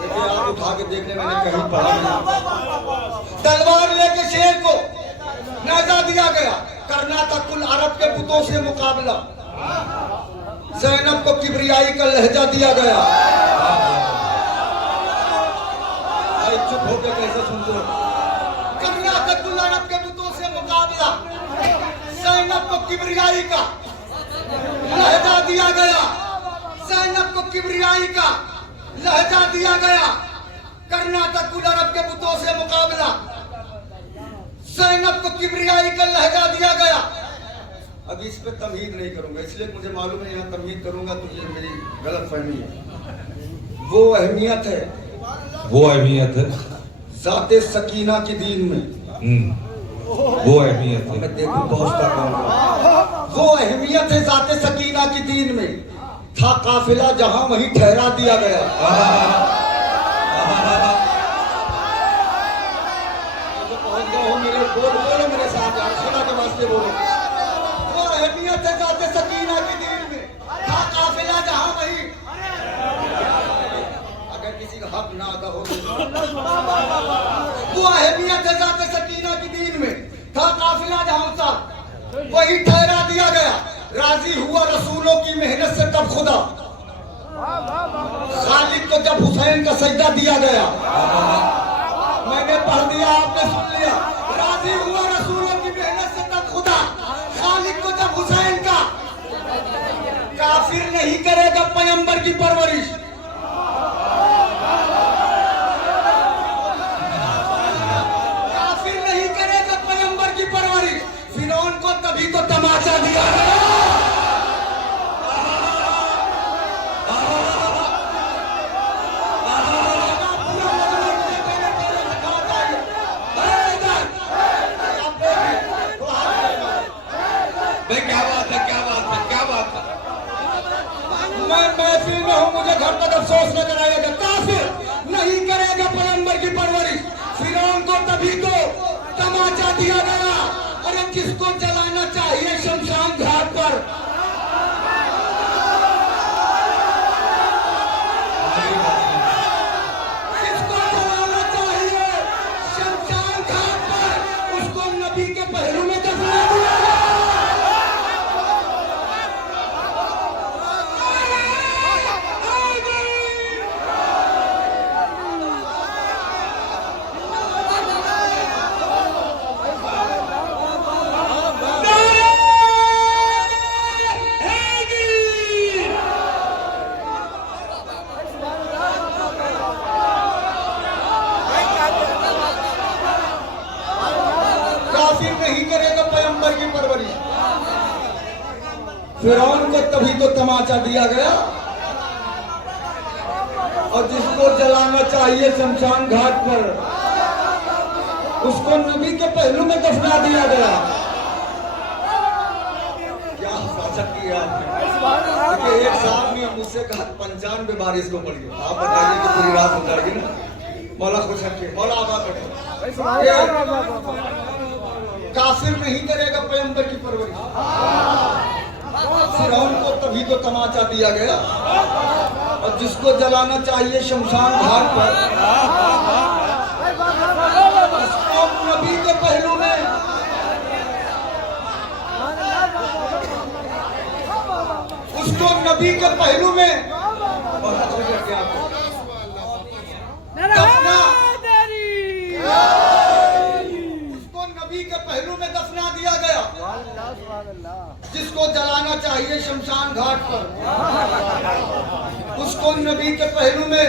देखिए आप उठा के देखने, मैंने कहीं पढ़ा नहीं। तलवार लेके शेर को नेजा दिया गया। कर्नाटकुल अरब के पुतों से मुकाबला। ज़ैनब को किबरियाई का लहजा दिया गया। चुप होकर कैसे सुनते हो। कर्नाटकुल अरब के पुतों से मुकाबला। ज़ैनब को किबरियाई का लहजा दिया गया। ज़ैनब को किबरियाई का लहजा दिया गया। कर्नाटकुल अरब के पुतों से मुकाबला। ज़ैनब को किबरियाई का लहजा दिया गया। अब इस पे तमहीद नहीं करूंगा, इसलिए मुझे मालूम है यहाँ तमहीद करूंगा तो ये मेरी गलत फहमी है। वो अहमियत है, वो अहमियत है ज़ाते सकीना की दीन में। वो अहमियत है। मैं देखूं पहुंचता कौन। वो अहमियत है ज़ाते सकीना की दीन में। था काफिला जहां वहीं ठहरा दिया गया। बोलो मेरे साथ, खुदा के वास्ते बोलो। वो अहमियत है ज़ाते सकीना की दीन में। था काफिला जहां वहीं। अगर किसी का हक ना अदा हो, वो अहमियत है ज़ाते सकीना की दीन में। था काफिला जहां था वही ठहरा दिया गया। राजी हुआ रसूलों की मेहनत से तब खुदा। खालिद को जब हुसैन का सजदा दिया गया, मैंने पढ़ दिया, आपने सुन लिया। राजी हुआ रसूलों की मेहनत से तब खुदा। खालिद को जब हुसैन का, काफिर नहीं करेगा पैगंबर की परवरिश। काफिर नहीं करेगा पैगंबर की परवरिश। फिरौन को तभी तो तमाचा दिया गया। मैं महफिल में हूं, मुझे घर तक अफसोस न कराएगा। काफिर नहीं करेगा पैगंबर की परवरिश। फिरौन को तभी तो तमाचा दिया गया। अरे किसको जलाना चाहिए शमशान घाट पर? किसको जलाना चाहिए शमशान घाट पर? उसको नबी के पहलू में दफना दिया गया। काफिर नहीं करेगा पैगंबर की परवरिश। फिरौन को तभी तो तमाचा दिया गया। और जिसको जलाना चाहिए शमशान घाट पर, उसको नबी के पहलू में दफना दिया गया। क्या हिफाजत की आपने। एक साहब ने मुझसे कहा 95 बार इसको पढ़िए। आप बताइए कि पूरी रात गुजर गई ना। मौला खुश रखे, मौला आबाद रखे। काफिर नहीं करेगा पैगंबर की परवरिश। फिरौन को तभी तो तमाचा दिया गया। और जिसको जलाना चाहिए शमशान घाट पर, उसको नबी के पहलू में, उसको नबी के पहलू में दफना, उसको नबी के पहलू में दफना दिया गया। चाहिए शमशान घाट पर, उसको नबी के पहलू में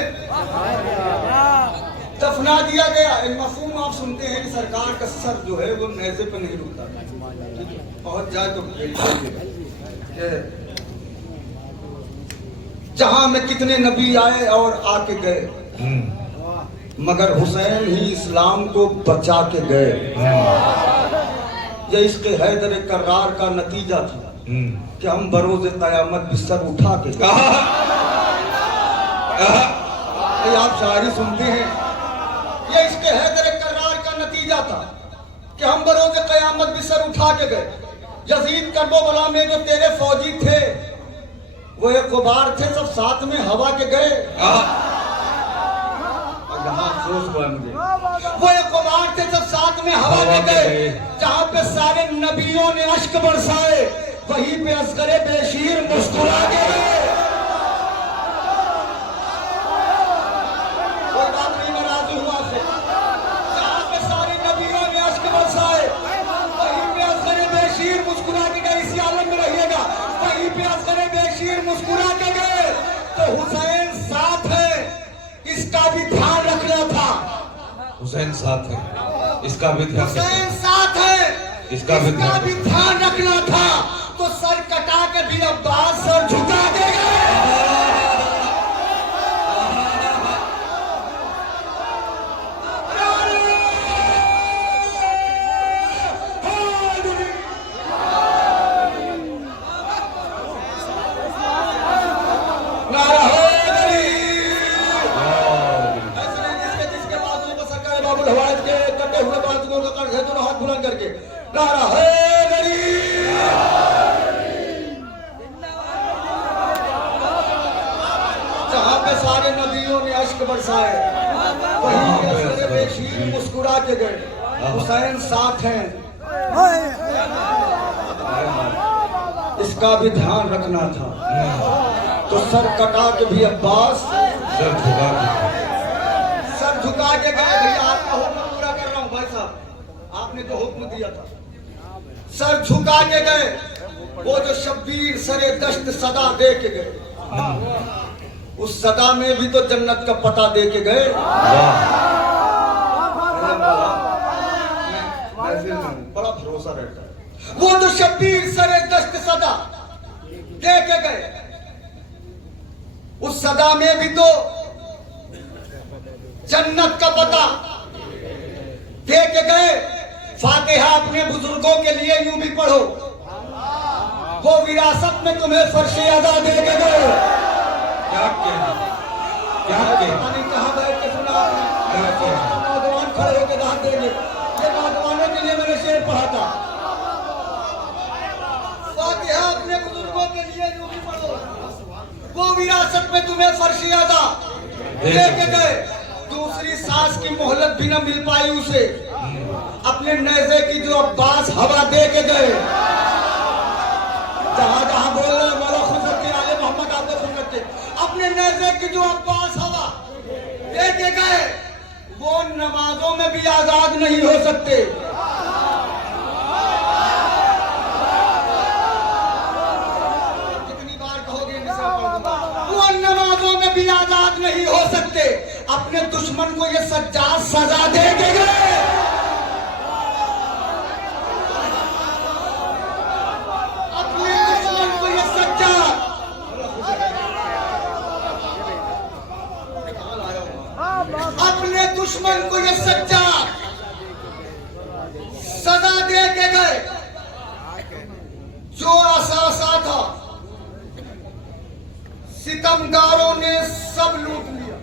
दफना दिया गया। एक मफहूम आप सुनते हैं कि सरकार का सर जो है वो नेज़े पे नहीं रुकता, पहुंच जाए तो जहां में कितने नबी आए और आके गए, मगर हुसैन ही इस्लाम को बचा के गए। ये इसके हैदर कर्रार का नतीजा था कि हम बरोज़े क़यामत बिस्तर उठा के गए। आप शायरी सुनते हैं, ये इसके हैदर कर्रार का नतीजा था कि हम बरोज़े क़यामत बिस्तर उठा के गए। यजीद करबला में जो तेरे फौजी थे वो एक गुबार थे, सब साथ में हवा के गए। यहाँ अफसोस हुआ मुझे, वो एक गुबार थे सब साथ में हवा के गए। जहाँ पे सारे नबियों ने अश्क बरसाए, वहीं पे असगरे बेशीर मुस्कुरा के गए। कोई बात नहीं, मैं राजी हूँ आपसे। जहाँ पे सारे नबियों ने अश्क बरसाए, वहीं पे असगरे बेशीर मुस्कुरा के गए। इसी आलम में रहिएगा, वहीं पे असगरे बेशीर मुस्कुरा के गए। तो हुसैन साथ है, इसका भी ध्यान रखना था। हुसैन साथ है, इसका भी ध्यान हुसैन साथ है, इसका भी ध्यान रखना था। तो सर कटा के भी अब्बास सर झुका देगा। हाथ बुलंद करके नारा है जहां पे सारे नबियों ने अश्क बरसाए, वहीं पे बेशीर मुस्कुरा के गए। हुसैन साथ हैं, इसका भी ध्यान रखना था। तो सर कटा के भी अब्बास सर झुका के गए। भैया आपका हुक्म पूरा कर रहा हूं भाई साहब, आपने जो हुक्म दिया था, सर झुका के गए। वो जो शब्बीर सरे दश्त सदा दे के गए, उस सदा में भी तो जन्नत का पता दे के गए। बड़ा भरोसा रहता है। वो जो शब्बीर सरे दश्त सदा दे के गए, उस सदा में भी तो जन्नत का पता दे के गए। फातिहा अपने बुजुर्गों के लिए यूं भी पढ़ो, वो विरासत में तुम्हें फर्शे अदा दे के गए। क्या कहा बैठ के सुना आपने? नौजवान खड़े होकर दाद देंगे। ये नौजवानों के लिए मैंने शेर पढ़ा था। फातिहा अपने बुजुर्गों के लिए यूं भी पढ़ो, वो विरासत में तुम्हें फर्शे अदा दे के गए। दूसरी सांस की मोहलत भी न मिल पाई उसे, अपने नेज़े की जो अब्बास हवा दे के गए। जहां जहां बोल रहे हैं मौला खुद रखते, आले मोहम्मद आपको खुद रखते, अपने नेज़े की जो अब्बास हवा दे के गए, वो नमाजों में भी आजाद नहीं हो सकते। कितनी बार कहोगे वो नमाजों में भी आजाद नहीं हो सकते। अपने दुश्मन को ये सज्जाद सजा दे के गए। अपने दुश्मन को ये सज्जाद, अपने दुश्मन को ये सज्जाद सजा दे के गए। जो असासा था सितमगारों ने सब लूट लिया।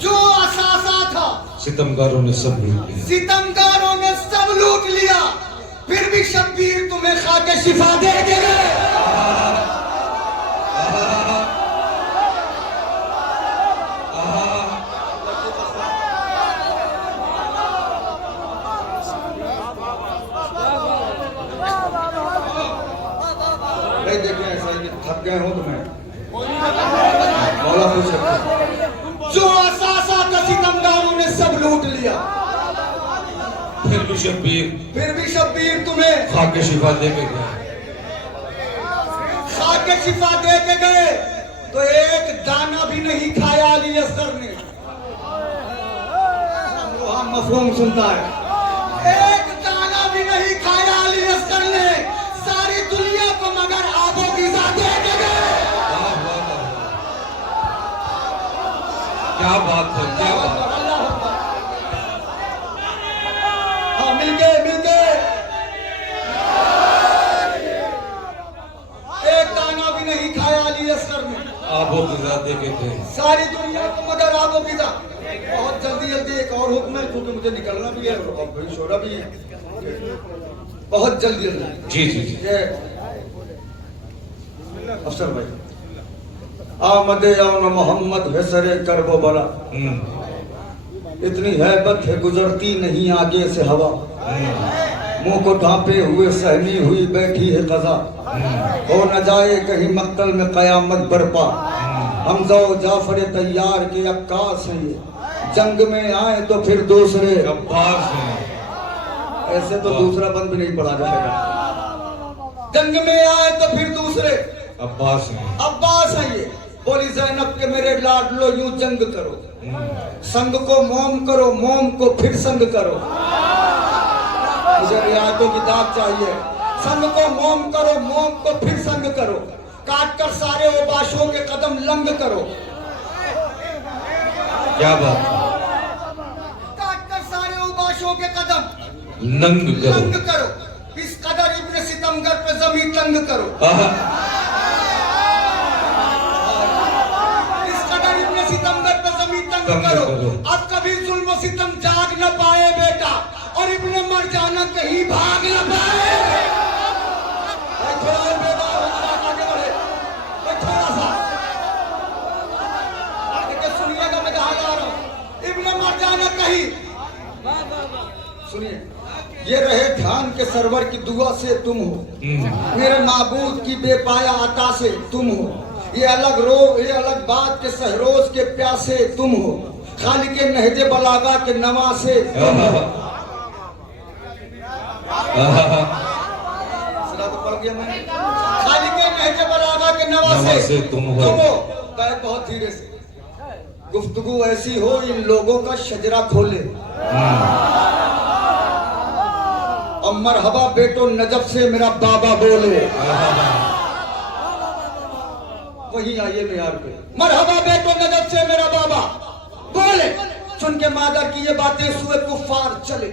जो असासा था सितमगारों ने सब लूट लिया। सितमगारों ने सब लूट लिया, फिर भी शब्बीर तुम्हें खाके शिफा दे के गए। नहीं देखे ऐसा ही थक गए हो तुम्हें मौला पूछ सकते। जो असासा का सितमगारों ने सब लूट लिया, फिर भी शब्बीर तुम्हें खाके शिफा दे के गए। खाके शिफा दे के गए तो एक दाना भी नहीं खाया अली असगर ने। मफहूम सुनता है, एक दाना भी नहीं खाया अली असगर ने, सारी दुनिया को मगर आबो गिज़ा दे के गए। क्या बात है, क्या बात। हाँ, मिल गए एक दाना भी नहीं खाया अली असगर ने, आबो गिज़ा दे के थे। सारी दुनिया को मगर आबो गिज़ा। बहुत जल्दी एक और हुक्म है क्योंकि मुझे निकलना भी है और भाई शोरा भी है। बहुत जल्दी जी जी जी। ये अफसर भाई आमद यौन मोहम्मद वसरे करबो बला, इतनी हैबत है गुजरती नहीं आगे से हवा, मुंह को ढांपे हुए सहमी हुई बैठी है कज़ा, हो न जाए कहीं मक्तल में कयामत बरपा, हमजा और जाफर तैयार के अक्कास हैं ये, जंग में आए तो फिर दूसरे अब्बास हैं। ऐसे तो दूसरा बंद भी नहीं पढ़ा जाएगा। जंग में आए तो फिर दूसरे अब्बास हैं। अब्बास है ये। बोली ज़ैनब के मेरे लाडलो यूं जंग करो, संग को मोम करो, मोम को फिर संग करो। मुझे रियायतों की दाद चाहिए। संग को मोम करो, मोम को फिर संग करो, काट कर सारे ओबाशों के कदम लंग करो। क्या बात। काट कर सारे ओबाशों के कदम नंग लंग करो। करो, इस कदर इब्ने सितमगर पे जमीन तंग करो। इस कदर इब्ने सितमगर पे जमीन तंग करो, अब कभी जुल्म सितम जाग न पाए बेटा, और इब्ने मरजाना कहीं भाग न पाए। थोड़ा और बेदार हो जाए, आगे बढ़े थोड़ा सा। देखिए सुनिएगा मैं कहा जा रहा हूँ। इब्ने मरजाना कहीं, सुनिए, ये रहे ध्यान के सरवर की दुआ से तुम हो, मेरे माबूद की बेपाया अता से तुम हो, ये अलग बात के सहरोज के प्यासे तुम हो, खालिक के नहजे बलागा के नवा से तुम हो। तो पढ़ गया मैंने। खालिक के नहजे बलागा के नवा से तुम हो। बहुत धीरे से गुफ्तगू ऐसी हो इन लोगों का शजरा खोले, और मरहबा बेटो नजब से मेरा बाबा बोले। वही आइए मेयार पे, मरहबा बेटो नजब से मेरा बाबा बोले। सुन के मादर की ये बातें सुए कुफार चले,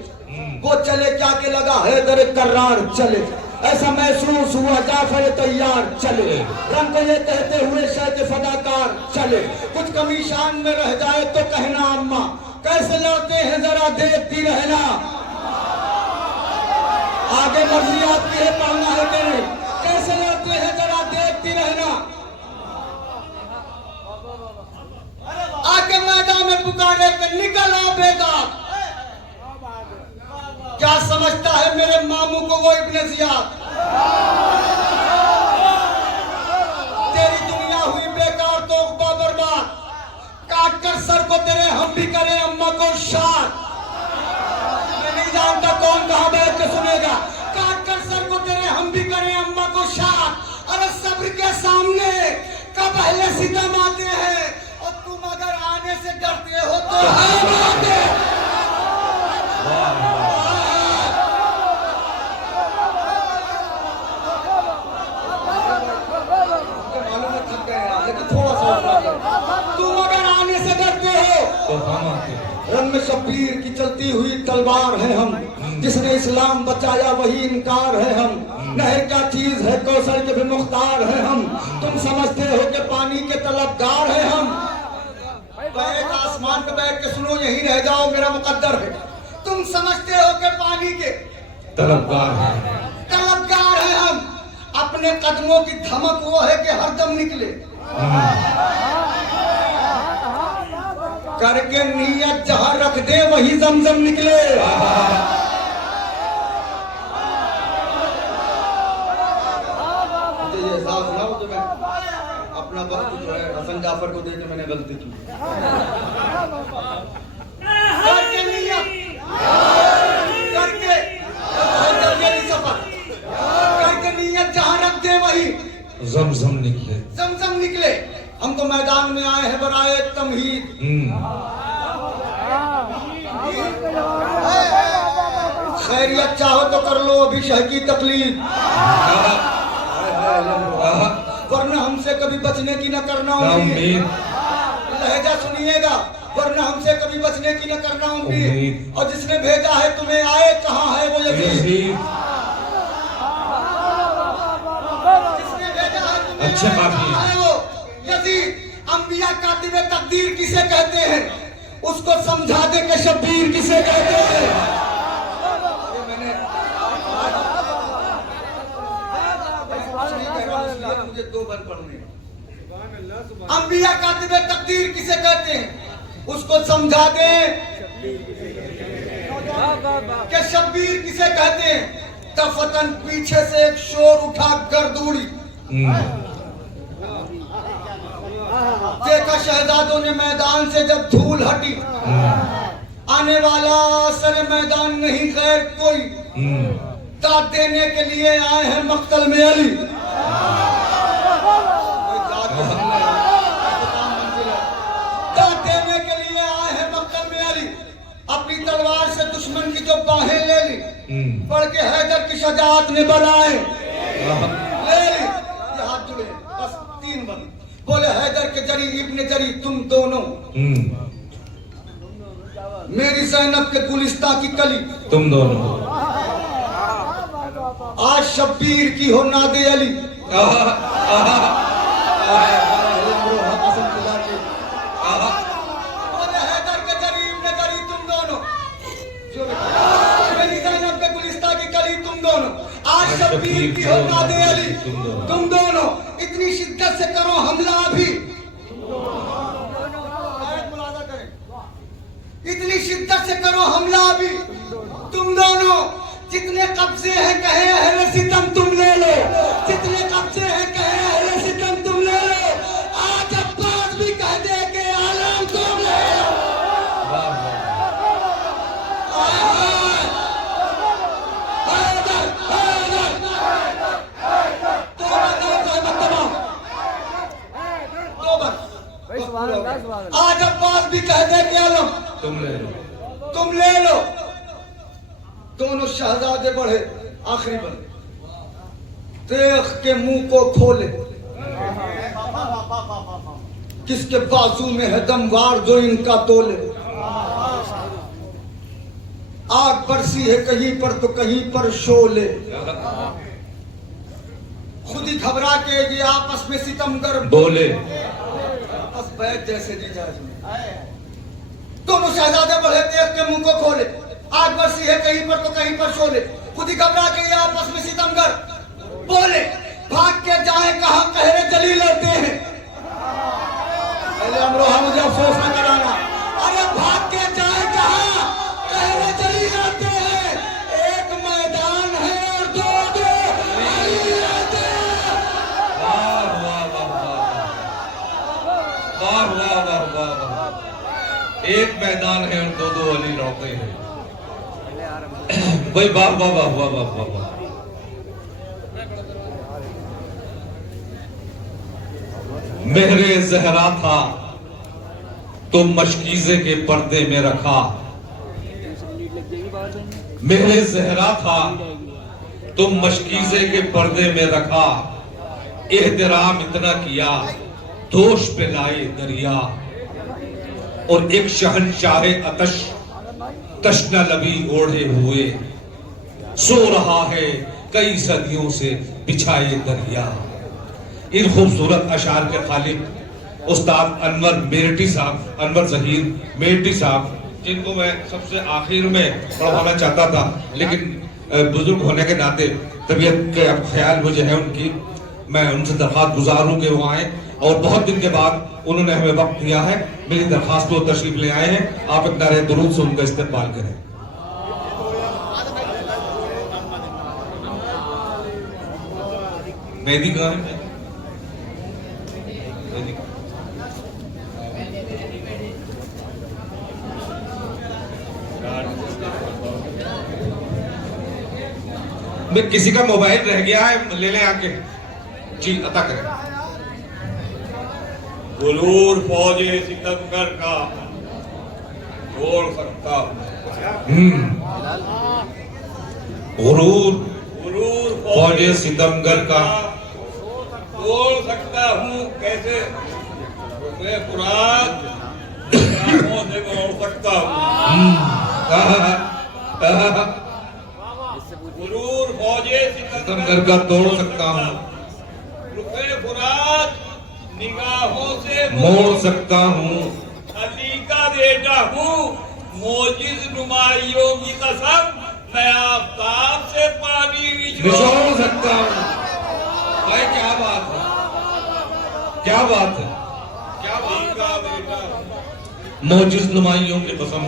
वो चले क्या के लगा है दर कर्रार चले, ऐसा महसूस हुआ जाफर तैयार चले, रंग को ये कहते हुए शहद फदाकार चले, कुछ कमी शान में रह जाए तो कहना अम्मा, कैसे लड़ते हैं जरा देखती रहना, आगे मर्जी आपकी है पढ़ना है कि नहीं, कैसे लड़ते हैं जरा देखती रहना। आगे मैदान में पुकारे के निकल आओ बेदाग, क्या समझता है मेरे मामू को वो इब्ने जियाद। तेरी दुनिया हुई बेकार तो बर्बाद, काट कर सर को तेरे हम भी करें अम्मा को शाद। मैं नहीं जानता कौन कहां बैठ के सुनेगा, काट कर सर को तेरे हम भी करें अम्मा को शाद। अरे सब्र के सामने कब पहले सितम आते हैं, और तुम अगर आने से डरते हो तो हम आते। मालूम है थक गए हैं, लेकिन थोड़ा सा तुम अगर आने से डरते हो तो हम आते हैं। रन में शब्बीर की चलती हुई तलवार है हम, जिसने इस्लाम बचाया वही इनकार है हम, नहर क्या चीज है कौशल के भी मुख्तार है हम, तुम समझते हो कि पानी के तलबगार है हम। बैठ आसमान पे बैठ के सुनो, यहीं रह जाओ मेरा मुकद्दर है। तुम समझते हो कि पानी के तलबगार हैं। तलबगार है हम, अपने कदमों की धमक वो है कि हरदम निकले, करके नीयत जहां रख दे वही जमजम निकले। मुझे ये एहसास ना हो कि मैं अपना वक्त जो है हसन जाफर को देके मैंने गलती की। करके जहां रख दे वही जमजम निकले। जमजम निकले। हम तो मैदान में आए हैं बराए तमहीद। खैरियत चाहो तो कर लो अभी शह की तकलीफ, वरना हमसे कभी बचने की न करना उम्मीद। लहजा सुनिएगा, वरना हमसे कभी बचने की न करना उम्मीद। और जिसने भेजा है तुम्हें आए कहाँ है वो यजीद। जिसने भेजा है तुम्हें अच्छा आए काफी कहाँ है वो यजीद। अंबिया कातिबे तकदीर किसे कहते हैं, उसको समझा दे कि शब्बीर किसे कहते हैं। मुझे 2 बार पढ़ने। अंबिया कातिबे तकदीर किसे कहते हैं, उसको समझा दे कि शब्बीर किसे कहते हैं। तफतन पीछे से एक शोर उठा गर्दूड़ी। देखा शहजादों ने मैदान से जब धूल हटी, आने वाला सर मैदान नहीं खैर कोई, दाद देने के लिए आए हैं मक्तल में अली। दाद देने के लिए आए हैं मक्तल में अली। अपनी तलवार से दुश्मन की जो बाहें ले ली, पढ़ के हैदर की शजाअत ने बनाए ले ली। ये हाथ जुड़े बस 3 बंद। बोले हैदर के जरी इब्ने जरी तुम दोनों, मेरी ज़ैनब के गुलिस्ता की कली तुम दोनों। आज शब्बीर की हो नादे अली। बोले हैदर के जरी इब्ने जरी तुम दोनों, मेरी ज़ैनब के गुलिस्ता की कली तुम दोनों। आज शब्बीर की हो नादे अली तुम दोनों। इतनी शिद्दत से करो हमला अभी, इतनी शिद्दत से करो हमला अभी तुम दोनों। जितने कब्जे हैं कहे अहले सितम तुम ले लो, जितने कब्जे हैं कहे अहले सितम तुम ले लो। आज अब्बास भी कह दे के आलम तुम ले लो। आज अब्बास भी कह दे के आलम तुम ले लो। तुम ले लो। दोनों शहजादे बढ़े, आखिरी बन देख के मुंह को खोले, किसके बाजू में है दमवार जो इनका तोले। आग बरसी है कहीं पर तो कहीं पर शोले, खुद ही घबरा के ये आपस में सितमगर बोले। बस बैठ जैसे जीजाज में। दोनों शहजादे बढ़े, देख के मुंह को खोले, आग बरसी है कहीं पर तो कहीं पर शोले, खुद ही घबरा के ये आपस में सितमगर बोले। भाग के जाए कहां कहरे जलील लड़ते हैं। पहले अमरोहा मुझे अफसोस न कराना। अरे भाग के जाए कहां कहरे जलील लड़ते हैं। एक मैदान है और 2 अली लड़ते हैं। वाह वाह वाह वाह वाह वाह वाह वाह। एक मैदान है और 2 अली लौटे हैं। भाई वाह वाह वाह वाह वाह वाह वाह। मेहरे जहरा था तो मशकीज़े के पर्दे में रखा। मेहरे जहरा था तो मशकीज़े के पर्दे में रखा। एहतराम इतना किया दोष पे लाए दरिया। और एक शहंशाहे अतश तश्ना लबी ओढ़े हुए सो रहा है कई सदियों से बिछाए दरिया। इन खूबसूरत अशार के खालिक उस्ताद अनवर मेरठी साहब, अनवर ज़हीर मेरठी साहब, जिनको मैं सबसे आखिर में पढ़वाना चाहता था, लेकिन बुजुर्ग होने के नाते तबीयत के अब ख्याल मुझे है उनकी, मैं उनसे दरख्वास्त गुजार हूँ कि वो आए। और बहुत दिन के बाद उन्होंने हमें वक्त दिया है, मेरी दरख्वास्त को तशरीफ ले आए हैं। आप एक नारे दुरूद से उनका इस्तेमाल करें। मेहदी कहाँ है? मैं किसी का मोबाइल रह गया है, ले लें आके। जी अता करें। गुरूर फौजे सिकंदर का तोड़ सकता गुरूर गुरूर फौजे सितमगर का तोड़ सकता हूँ कैसे? मैं फुरात निगाहों से तोड़ सकता हूँ। गुरूर फौजे सितमगर का तोड़ सकता हूँ, रुखे फुरात निगाहों से मोड़ सकता हूँ। अली का बेटा हूँ, मोजिज नुमाइयों की कसम, मैं आफताब से पानी निचोड़ सकता हूँ। भाई क्या बात है, क्या बात है। क्या अली का बेटा मोजिज नुमाइयों की कसम,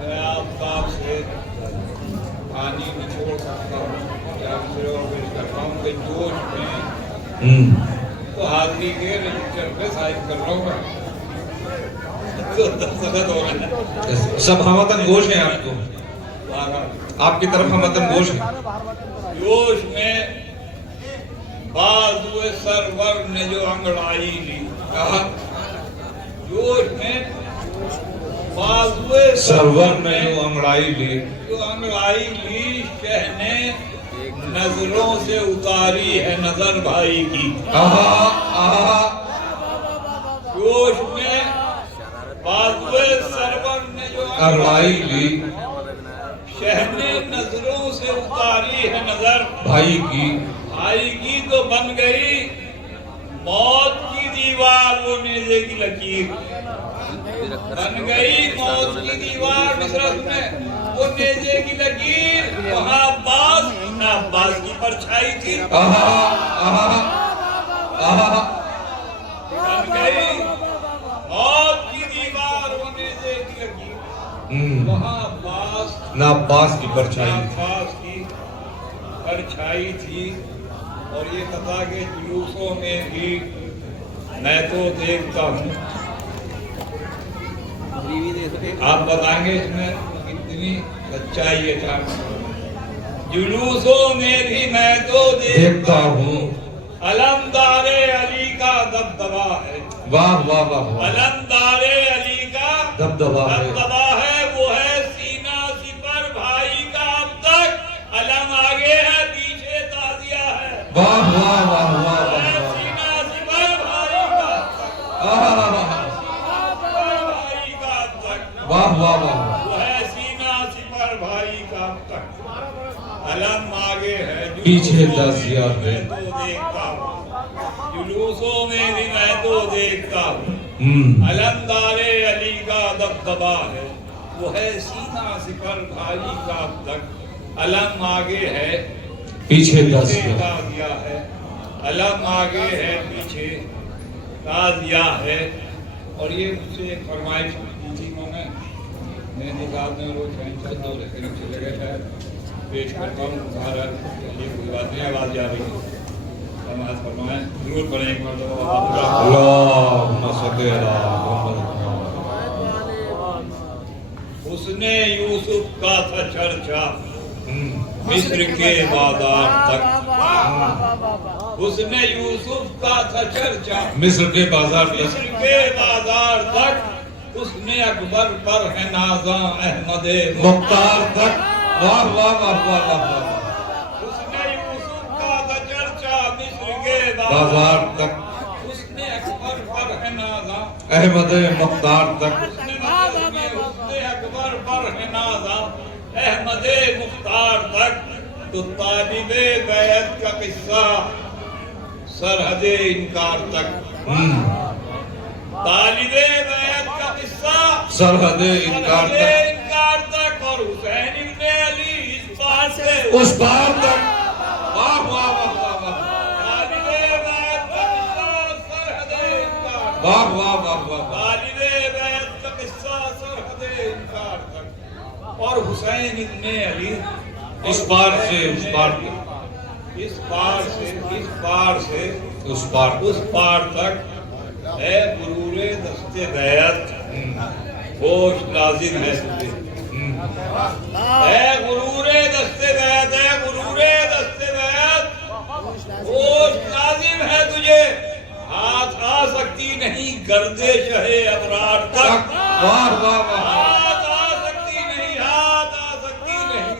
मैं आफताब से पानी निचोड़ सकता हूँ। क्या करता हूँ कि जोश में तो हाजिरी के रजिस्टर पे साइन कर रहा हूँ मैं। तो दस्तखत हो रहा है। सब हमतन गोश है आपको, आगा। आपकी तरफ हमतन गोश है। जोश में बाजुए सरवर ने जो अंगड़ाई ली, कहा जोश में बाजुए सरवर ने जो अंगड़ाई ली, जो अंगड़ाई ली, शह ने नजरों से उतारी है नजर भाई की। आहा आहा, जोश में बाजुए सरवर ने जो अंगड़ाई ली, शह ने नजरों से उतारी है नजर भाई की। आएगी तो बन गई मौत की दीवार, वो नेज़े की लकीर बन गई। मौत की दीवार मिसरत में वो नेज़े की लकीर, वहाँ अब्बास ना अब्बास की परछाई थी। आहा आहा आहा, बन गई मौत की दीवार, वो नेज़े की लकीर, वहाँ अब्बास ना अब्बास की परछाई थी। अब्बास की परछाई थी। और ये कथा के जुलूसों में भी मैं तो देखता हूँ। आप बताएंगे इसमें कितनी सच्चाई है। जुलूसों में भी मैं तो देखता हूँ। अलमदारे अली का दबदबा है। वाह वाह वाह वाह, अलमदारे अली का दबदबा है। दबदबा है, वो है सीना सिपर भाई का। अब तक अलम आगे है, पीछे ताजिया है। वाह वाह वाह वाह वो है वाह, सीना सिपर भाई का। आहा, भाई का अब तक, वाह वाह वाह, वो है सीना सिपर भाई का अब तक। अलम आगे है, पीछे जुलूसों ताजिया में है। मैं तो देखता हूँ। जुलूसों में भी मैं तो देखता हूँ। अलमदारे अली का दबदबा है, वो है सीना सिपर भाई का अब तक। अलम आगे है, पीछे पीछे ताजिया। ताजिया है। अलम आगे है, पीछे ताजिया है। और ये मुझसे एक फरमाइश की थी उन्होंने, मैंने देखा आपने रोज चले गए शायद, पेश करता हूँ भारत। ये कोई बात नहीं, आवाज जा रही है। समाज फरमाएं, जरूर पढ़ें एक मरतबा। अल्लाहुम्मा सल्ली अला मुहम्मद। उसने यूसुफ का था चर्चा मिस्र के बाजार तक। उसने यूसुफ का था चर्चा मिस्र के बाजार तक, मिस्र के बाजार तक। उसने अकबर पर है नाज़ा अहमद मुख्तार तक। वाह वाह वाह वाह वाह वाह, उसने यूसुफ का था चर्चा मिस्र के बाजार तक, उसने अकबर पर है नाज़ा अहमद मुख्तार तक। उसने अकबर पर है नाज़ा अहमद मुख्तार तक। तो तालिबे बैत का किस्सा सरहदे इनकार तक। तालिबे बैत का किस्सा सरहद इनकार सरहदे तक, इनकार तक। और हुसैन इब्ने अली इस पार से उस पार तक। वाह वाह वाह वाह वाह, तालिबे बैत का किस्सा सरहदे इनकार। वाह वाह वाह वाह, तालिबे बैत का किस्सा सरहदे इनकार तक। और हुसैन इब्ने अली इस पार से उस पार तक, इस पार से इस पार से उस पार। उस पार तक है गुरूरे दस्ते बैत। होश लाजिम है तुझे। है गुरूरे दस्ते बैत, है गुरूरे दस्ते बैत, होश लाजिम है तुझे। हाथ आ सकती नहीं गर्दिश है अबरार तक। वाह वाह वाह। हाथ आ सकती नहीं, हाथ आ सकती नहीं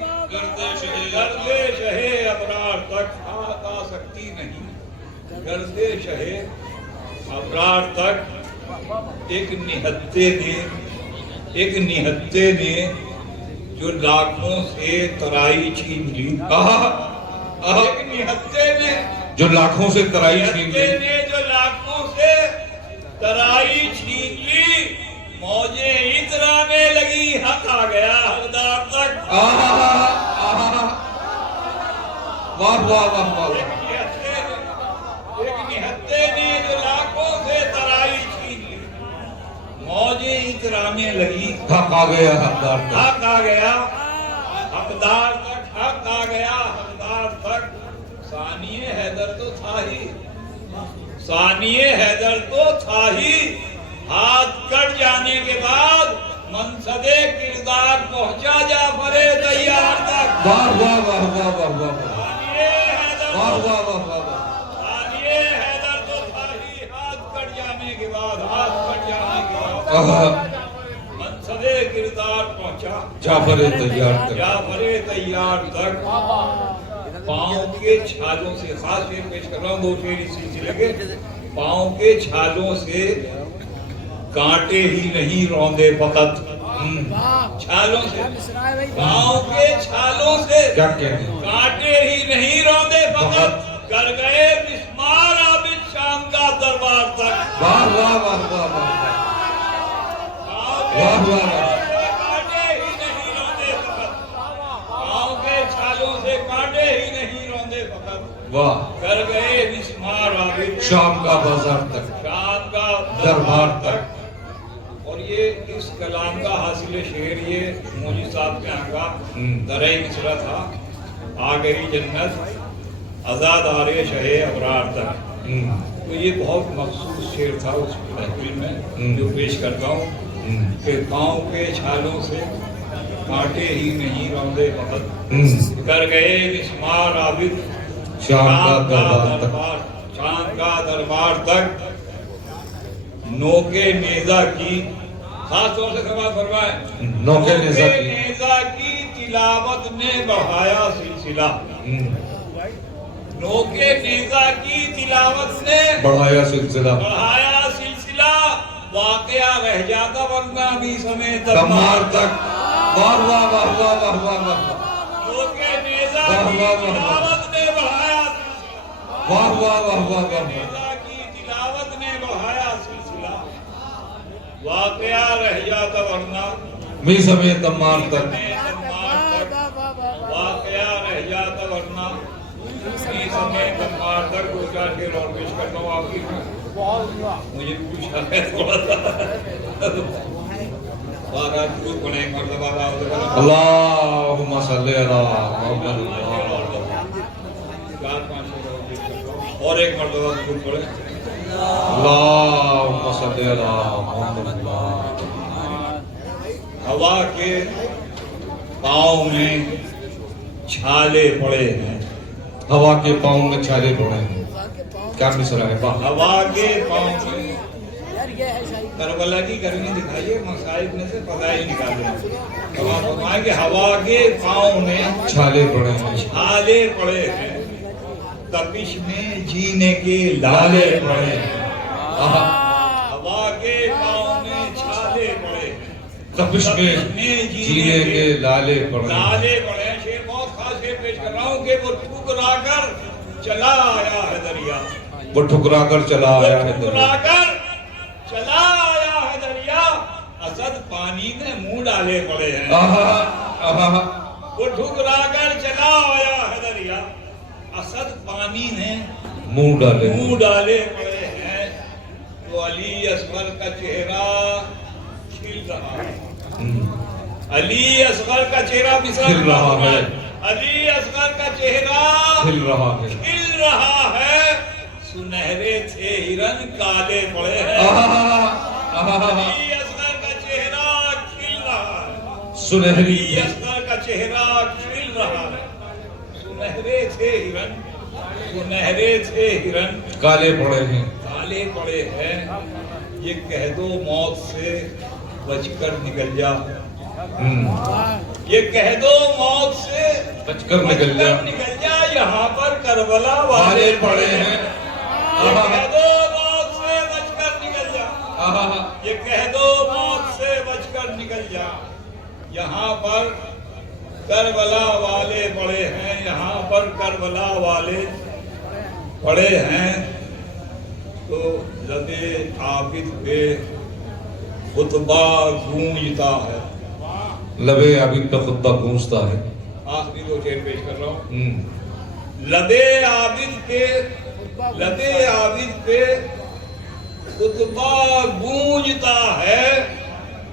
गर्दिश है अबरार तक। हाथ आ सकती नहीं गर्दिश है अबरार तक। एक निहत्ते ने जो लाखों से तराई छीन ली। एक निहत्ते ने जो लाखों से तराई छीन निहत्ते ली, ने जो लाखों से तराई छीन ली, मौजे इतराने लगी, हक आ गया हकदार तक। वाह वाह वाह वाह। एक निहत्ते ने जो लाखों से तराई छीन ली, मौजे इतराने लगी, हक आ गया हकदार तक। हक आ गया हकदार तक। हक आ गया हकदार तक। सानिए हैदर तो था ही, सानिए हैदर तो था ही। हाथ कट जाने के बाद मनसदे किरदार पहुंचा जाफरे तैयार तक। वाह वाह वाह वाह वाह वाह। सानिए हैदर, वाह वाह वाह वाह। सानिए हैदर तो था ही। हाथ कट जाने के बाद, हाथ कट जाने के बाद मनसदे किरदार पहुंचा जाफरे तैयार तक। जाफरे तैयार तक। पाँव के छालों से, खास शेर पेश कर रहा हूँ, दो शेर इस सिलसिले के। पाँव के छालों से कांटे ही नहीं रौंदे फकत। छालों से, पाँव के छालों से क्या कहने, कांटे ही नहीं रौंदे फकत। कर गए मिस्मार आबिद शाम का दरबार तक। वाह वाह वाह वाह वाह। पाँव के वाह वाह वाह। कांटे ही नहीं रौंदे फकत। पाँव के छालों से कांटे ही नहीं रौंदे फकत। वाह। कर गए मिस्मार आबिद शाम का बाजार तक, शाम का दरबार तक। और ये इस कलाम का हासिल शेर ये मौलवी साहब के आगा दरे मिसरा था। आ गई जन्नत आजाद आरे शहे अबरार तक। तो ये बहुत मखसूस शेर था उस महफिल में जो पेश करता हूँ कि पाँव के छालों से कांटे ही नहीं रौंदे फकत। कर गए मिस्मार आबिद शाम का दरबार तक। शाम का दरबार तक। नोके नेजा की, खास तौर से समाज फरमाए, नोके नेजा की। नेजा की तिलावत ने बढ़ाया सिलसिला। नोके नेजा की तिलावत ने बढ़ाया सिलसिला। बढ़ाया सिलसिला। वाकया रह जाता वरना भी समय दरबार तक। वाह वाह वाह वाह वाह वाह वाह। नोके नेजा वाह, की वाह, वाह, तिलावत ने बढ़ाया, वाह वाह वाह वाह वाह। नेजा की तिलावत ने बढ़ाया सिलसिला। वाकया रह जाता वरना मी समय दमार तक। वाकया रह जाता वरना मी समय दमार तक। दो चार शेर और पेश करता हूँ आपकी। मुझे पूछा है थोड़ा सा बारह शुरू पढ़े मरतबा अल्लाहुम्मा सल्ली अला मुहम्मद। चार पाँच शेर और पेश करता हूँ और एक मरतबा शुरू पढ़े। अल्लाहुम्मा सल्ली अला मुहम्मद। हवा के पाँव में छाले पड़े हैं। हवा के पाँव में छाले पड़े हैं। क्या मिसरा है? वाह। हवा के पाँव में करबला की गर्मी दिखाइए, मसाइब में से फजाइल निकाले। हवा फरमाए कि हवा के पाँव में छाले पड़े हैं। छाले पड़े हैं। तपिश में जीने के लाले पड़े हैं। हवा के पाँव में छाले पड़े हैं। तपिश में जीने के लाले पड़े हैं। लाले पड़े हैं। शेर बहुत खास शेर पेश कर रहा हूँ कि वो ठुकरा कर चला आया है दरिया। वो ठुकरा कर चला आया है दरिया। ठुकरा कर चला आया है दरिया। असद पानी में मुंह डाले पड़े हैं। वो ठुकरा कर चला आया है दरिया। असद पानी में मुंह डाले पड़े हैं। तो अली असगर का चेहरा खिल रहा है। अली असगर का चेहरा खिल रहा है। अली असगर का चेहरा खिल रहा है। खिल रहा है। सुनहरे थे हिरन काले पड़े हैं। अली असगर का चेहरा सुनहरी असगर का चेहरा खिल रहा है। सुनहरे थे हिरन काले पड़े हैं। काले पड़े हैं। ये कह दो मौत से बचकर निकल जा। ये कह दो मौत से बचकर निकल जा। यहाँ पर करबला वाले पड़े हैं। ये कह दो मौत से बचकर निकल जा। ये कह दो मौत से बचकर निकल जा। यहाँ पर करबला वाले पड़े हैं। यहाँ पर करबला वाले पड़े हैं। तो लबे आबिद पे खुतबा गूंजता है। लबे आबिद पे खुतबा गूंजता है। आखिरी दो शेर पेश कर रहा हूँ। लबे आबिद पे खुतबा गूंजता है।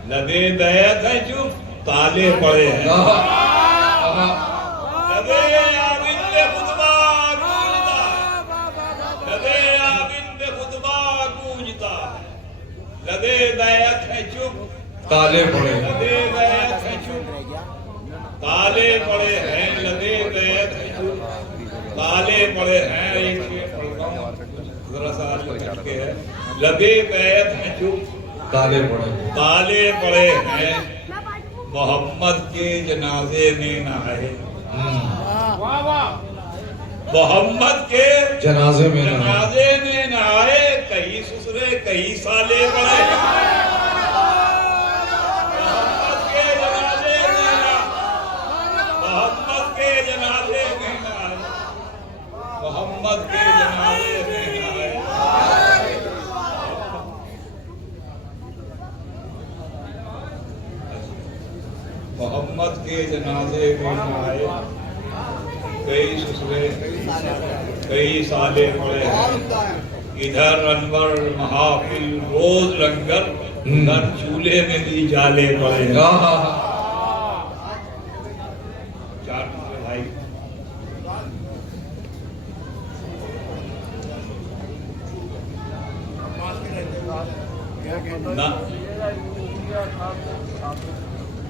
लबे बैत है चुप ताले पड़े हैं। लबे आबिद पे खुतबा गूंजता है। लबे आबिद पे खुतबा गूंजता है। लबे बैत है चुप ताले पड़े हैं। लबे बैत है चुप ताले पड़े हैं। लबे बैत है चुप ताले पड़े हैं। एक शेर पढ़ रहा हूं, जरा सा आज के है। लबे बैत है चुप ताले पड़े हैं। मोहम्मद के जनाजे में न आए। मोहम्मद के जनाजे में न आए। कहीं ससुरे कहीं साले पड़े। मोहम्मद के जनाजे में न आए। मोहम्मद के जनाजे में न आए। मोहम्मद के जनाजे में न आए। मोहम्मद के जनाजे में न आए। कई ससुरे कई साले पड़े हैं। इधर अनवर महाफिल रोज लंगर। उधर चूल्हे में भी जाले पड़े हैं। चार भाई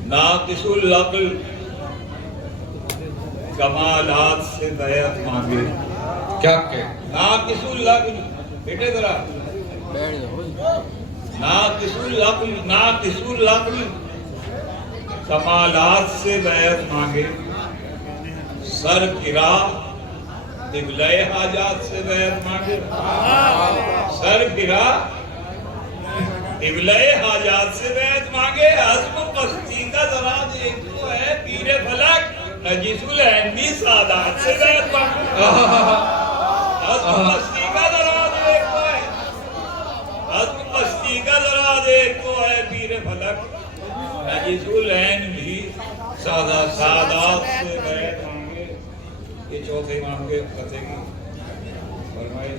नाकिसुल अक्ल कमालात से बैत मांगे। क्या के नाकिसुल अक्ल बेटे जरा नाकिसुल अक्ल कमालात से बैत मांगे। सर किरा क़िबले हाजात से बैत मांगे। सर किरा क़िबले हाजात से बैत मांगे। हज़्म पस्ती का जरा देखो है पीरे फलक नजीसुल हिंदी सादात से बैत मांगे। हज़्म पस्ती का जरा देखो है। हज़्म पस्ती का जरा देखो है पीरे फलक नजीसुल हिंदी सादात से बैत मांगे। ये चौथे इमाम के फतह की फरमाई।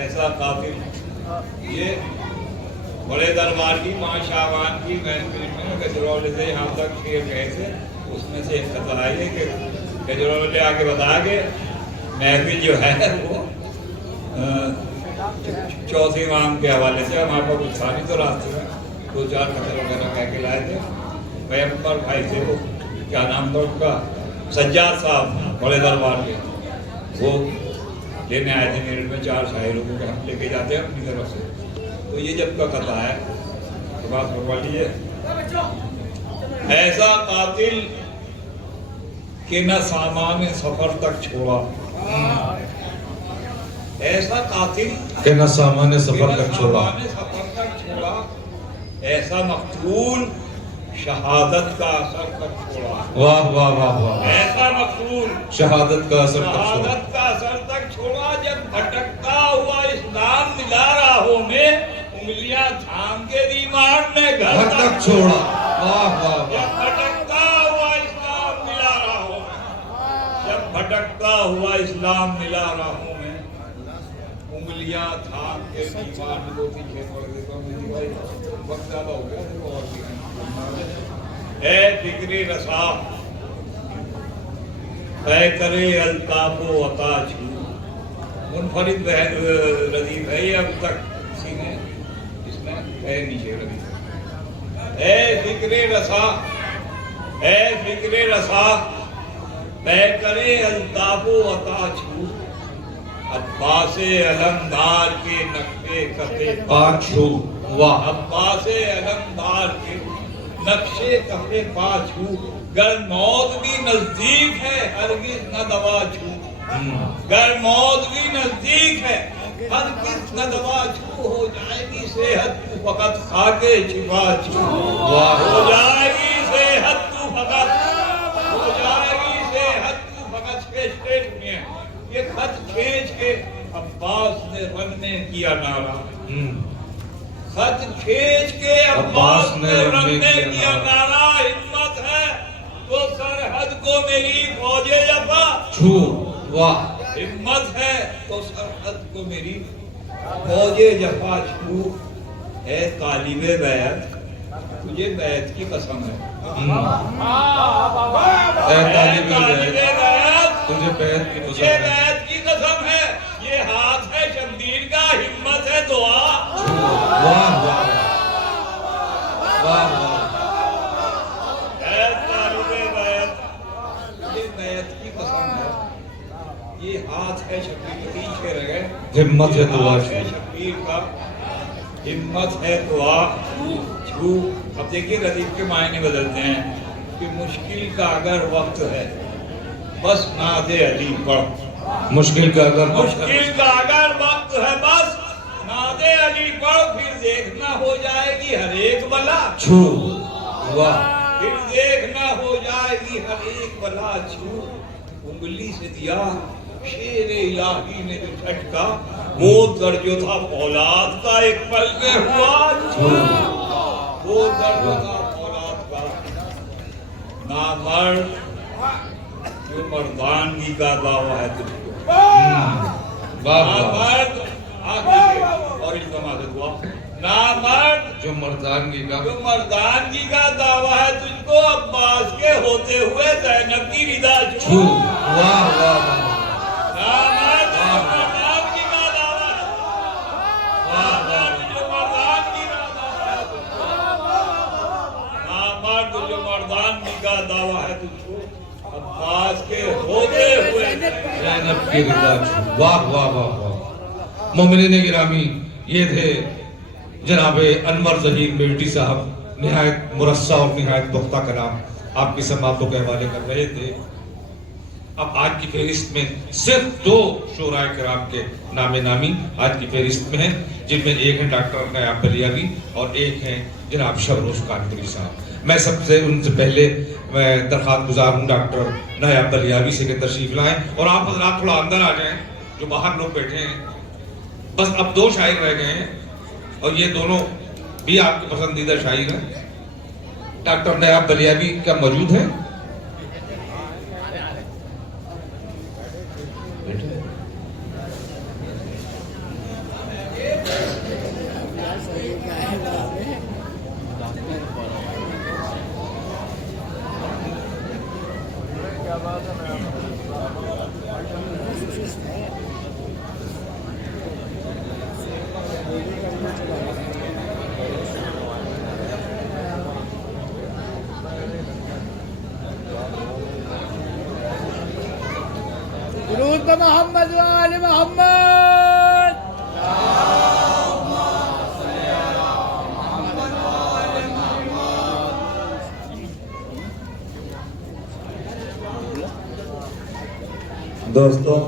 ऐसा काफिल ये बड़े दरबार की 5 शाबान की महफिल में गजरौल से यहाँ तक शेर गए थे। उसमें से एक खत आई है कि गजरौल आके बता के महफिल जो है वो चौथे इमाम के हवाले से हमारे पास कुछ था नहीं, तो रास्ते में 2-4 खत वगैरह कह के लाए थे। पैगंबर भाई थे वो, क्या नाम था उनका, सज्जाद साहब बड़े दरबार के, वो लेने आए थे मेरठ में 4 शायरों को हम लेके जाते हैं अपनी तरफ से। तो ये जब का कथा है तो बात करवा लीजिए। ऐसा कातिल कि न सामान सफर तक छोड़ा। ऐसा कातिल के न सामान्य सफर तक छोड़ा। ऐसा मकतूल शहादत का असर तक छोड़ा। वाह वाह वाह वाह। ऐसा मकतूल शहादत का असर तक छोड़ा। शहादत का असर तक छोड़ा। जब भटकता हुआ इस्लाम मिला राहों में, उंगलियां थाम के ईमान ने घर तक छोड़ा। वाह वाह वाह। जब भटकता हुआ इस्लाम मिला राहों में, जब भटकता हुआ इस्लाम मिला राहों में, उंगलियां थाम के ईमान को पीछे पड़ देता हूँ भाई, वक्त ज्यादा हो गया देखो। और भी है फिक्री रसा तय करे अल्ताफो अता छू। मुनफरिद रदीफ है ये अब तक किसी ने इसमें है नीचे रदीफ। है फिक्री रसा है फिक्रे रसा तय करे अल्ताफो अता छू अब्बासे अलमदार के नक्शे कते पाछू वाह अब्बासे अलमदार के नक्शे कते पाछू गर मौत भी नजदीक है हरगिज न दवा छू गर मौत भी नजदीक है हरगिज न दवा छू हो जाएगी सेहत तू फकत खाके छिपा छू वाह हो जाएगी सेहत तू फकत हो जाएगी सेहत तू फकत स्टेट में ये खत खींच के अब्बास ने रन में किया नारा खत खींच के अब्बास ने रन में किया नारा हिम्मत है तो सरहद को मेरी फौजे जफा छू वाह हिम्मत है तो सरहद को मेरी फौजे जफा छू है तालिबे बैत तुझे बैत की कसम है तालिबे बैत तुझे बैत की तुझे बैत की कसम है ये हाथ है शमदीर का हिम्मत है दुआ वाह वाह वाह वाह है तालिबे बैत तुझे बैत की कसम है ये हाथ है शबीर पीछे रह गए हिम्मत है दुआ है शबीर का हिम्मत है दुआ छू अब देखिए रदीफ के मायने बदलते हैं कि मुश्किल का अगर वक्त है बस नादे अली पढ़ मुश्किल का अगर मुश्किल का अगर वक्त है बस नादे अली पढ़ फिर देखना हो जाएगी हर एक बला छू वाह फिर देखना हो जाएगी हर एक बला छू उंगली से दिया शेर इलाही ने जो झटका वो दर्द जो था औलाद का एक पल में हुआ वो दर्द था औलाद का नामर्द जो मर्दानगी का दावा है तुझको नामर्द आगे और इल्जाम से दुआ नामर्द जो मर्दानगी का दावा है तुझको अब्बास के होते हुए ज़ैनब की रिदा छू वाह वाह नामर्द जो मर्दानगी का दावा है नामर्द जो मर्दानगी का दावा है नामर्द जो मर्दानगी का दावा है तुझको अब्बास के होते हुए ज़ैनब की रिदा छू वाह वाह वाह वाह मोमिनीन गिरामी ये थे जनाबे अनवर ज़हीर मेवटी साहब निहायत मुरस्सा और निहायत पुख्ता कलाम आपकी समातों के हवाले कर रहे थे। अब आज की फहरिस्त में सिर्फ 2 शोराए किराम के नामे नामी आज की फहरिस्त में हैं, जिनमें एक है डॉक्टर नायाब बलियावी और एक हैं जनाब शबरोश कानपुरी साहब। मैं सबसे उनसे पहले मैं दरख्वास्त गुजार हूँ डॉक्टर नायाब बलियावी से कि तशरीफ लाएं और आप हजरात थोड़ा अंदर आ जाएं, जो बाहर लोग बैठे हैं। बस अब 2 शायर रह गए हैं और ये दोनों भी आपके पसंदीदा शायर हैं। डॉक्टर नायाब बलियावी क्या मौजूद है? दुरूद पे मोहम्मद व आले मोहम्मद। दोस्तों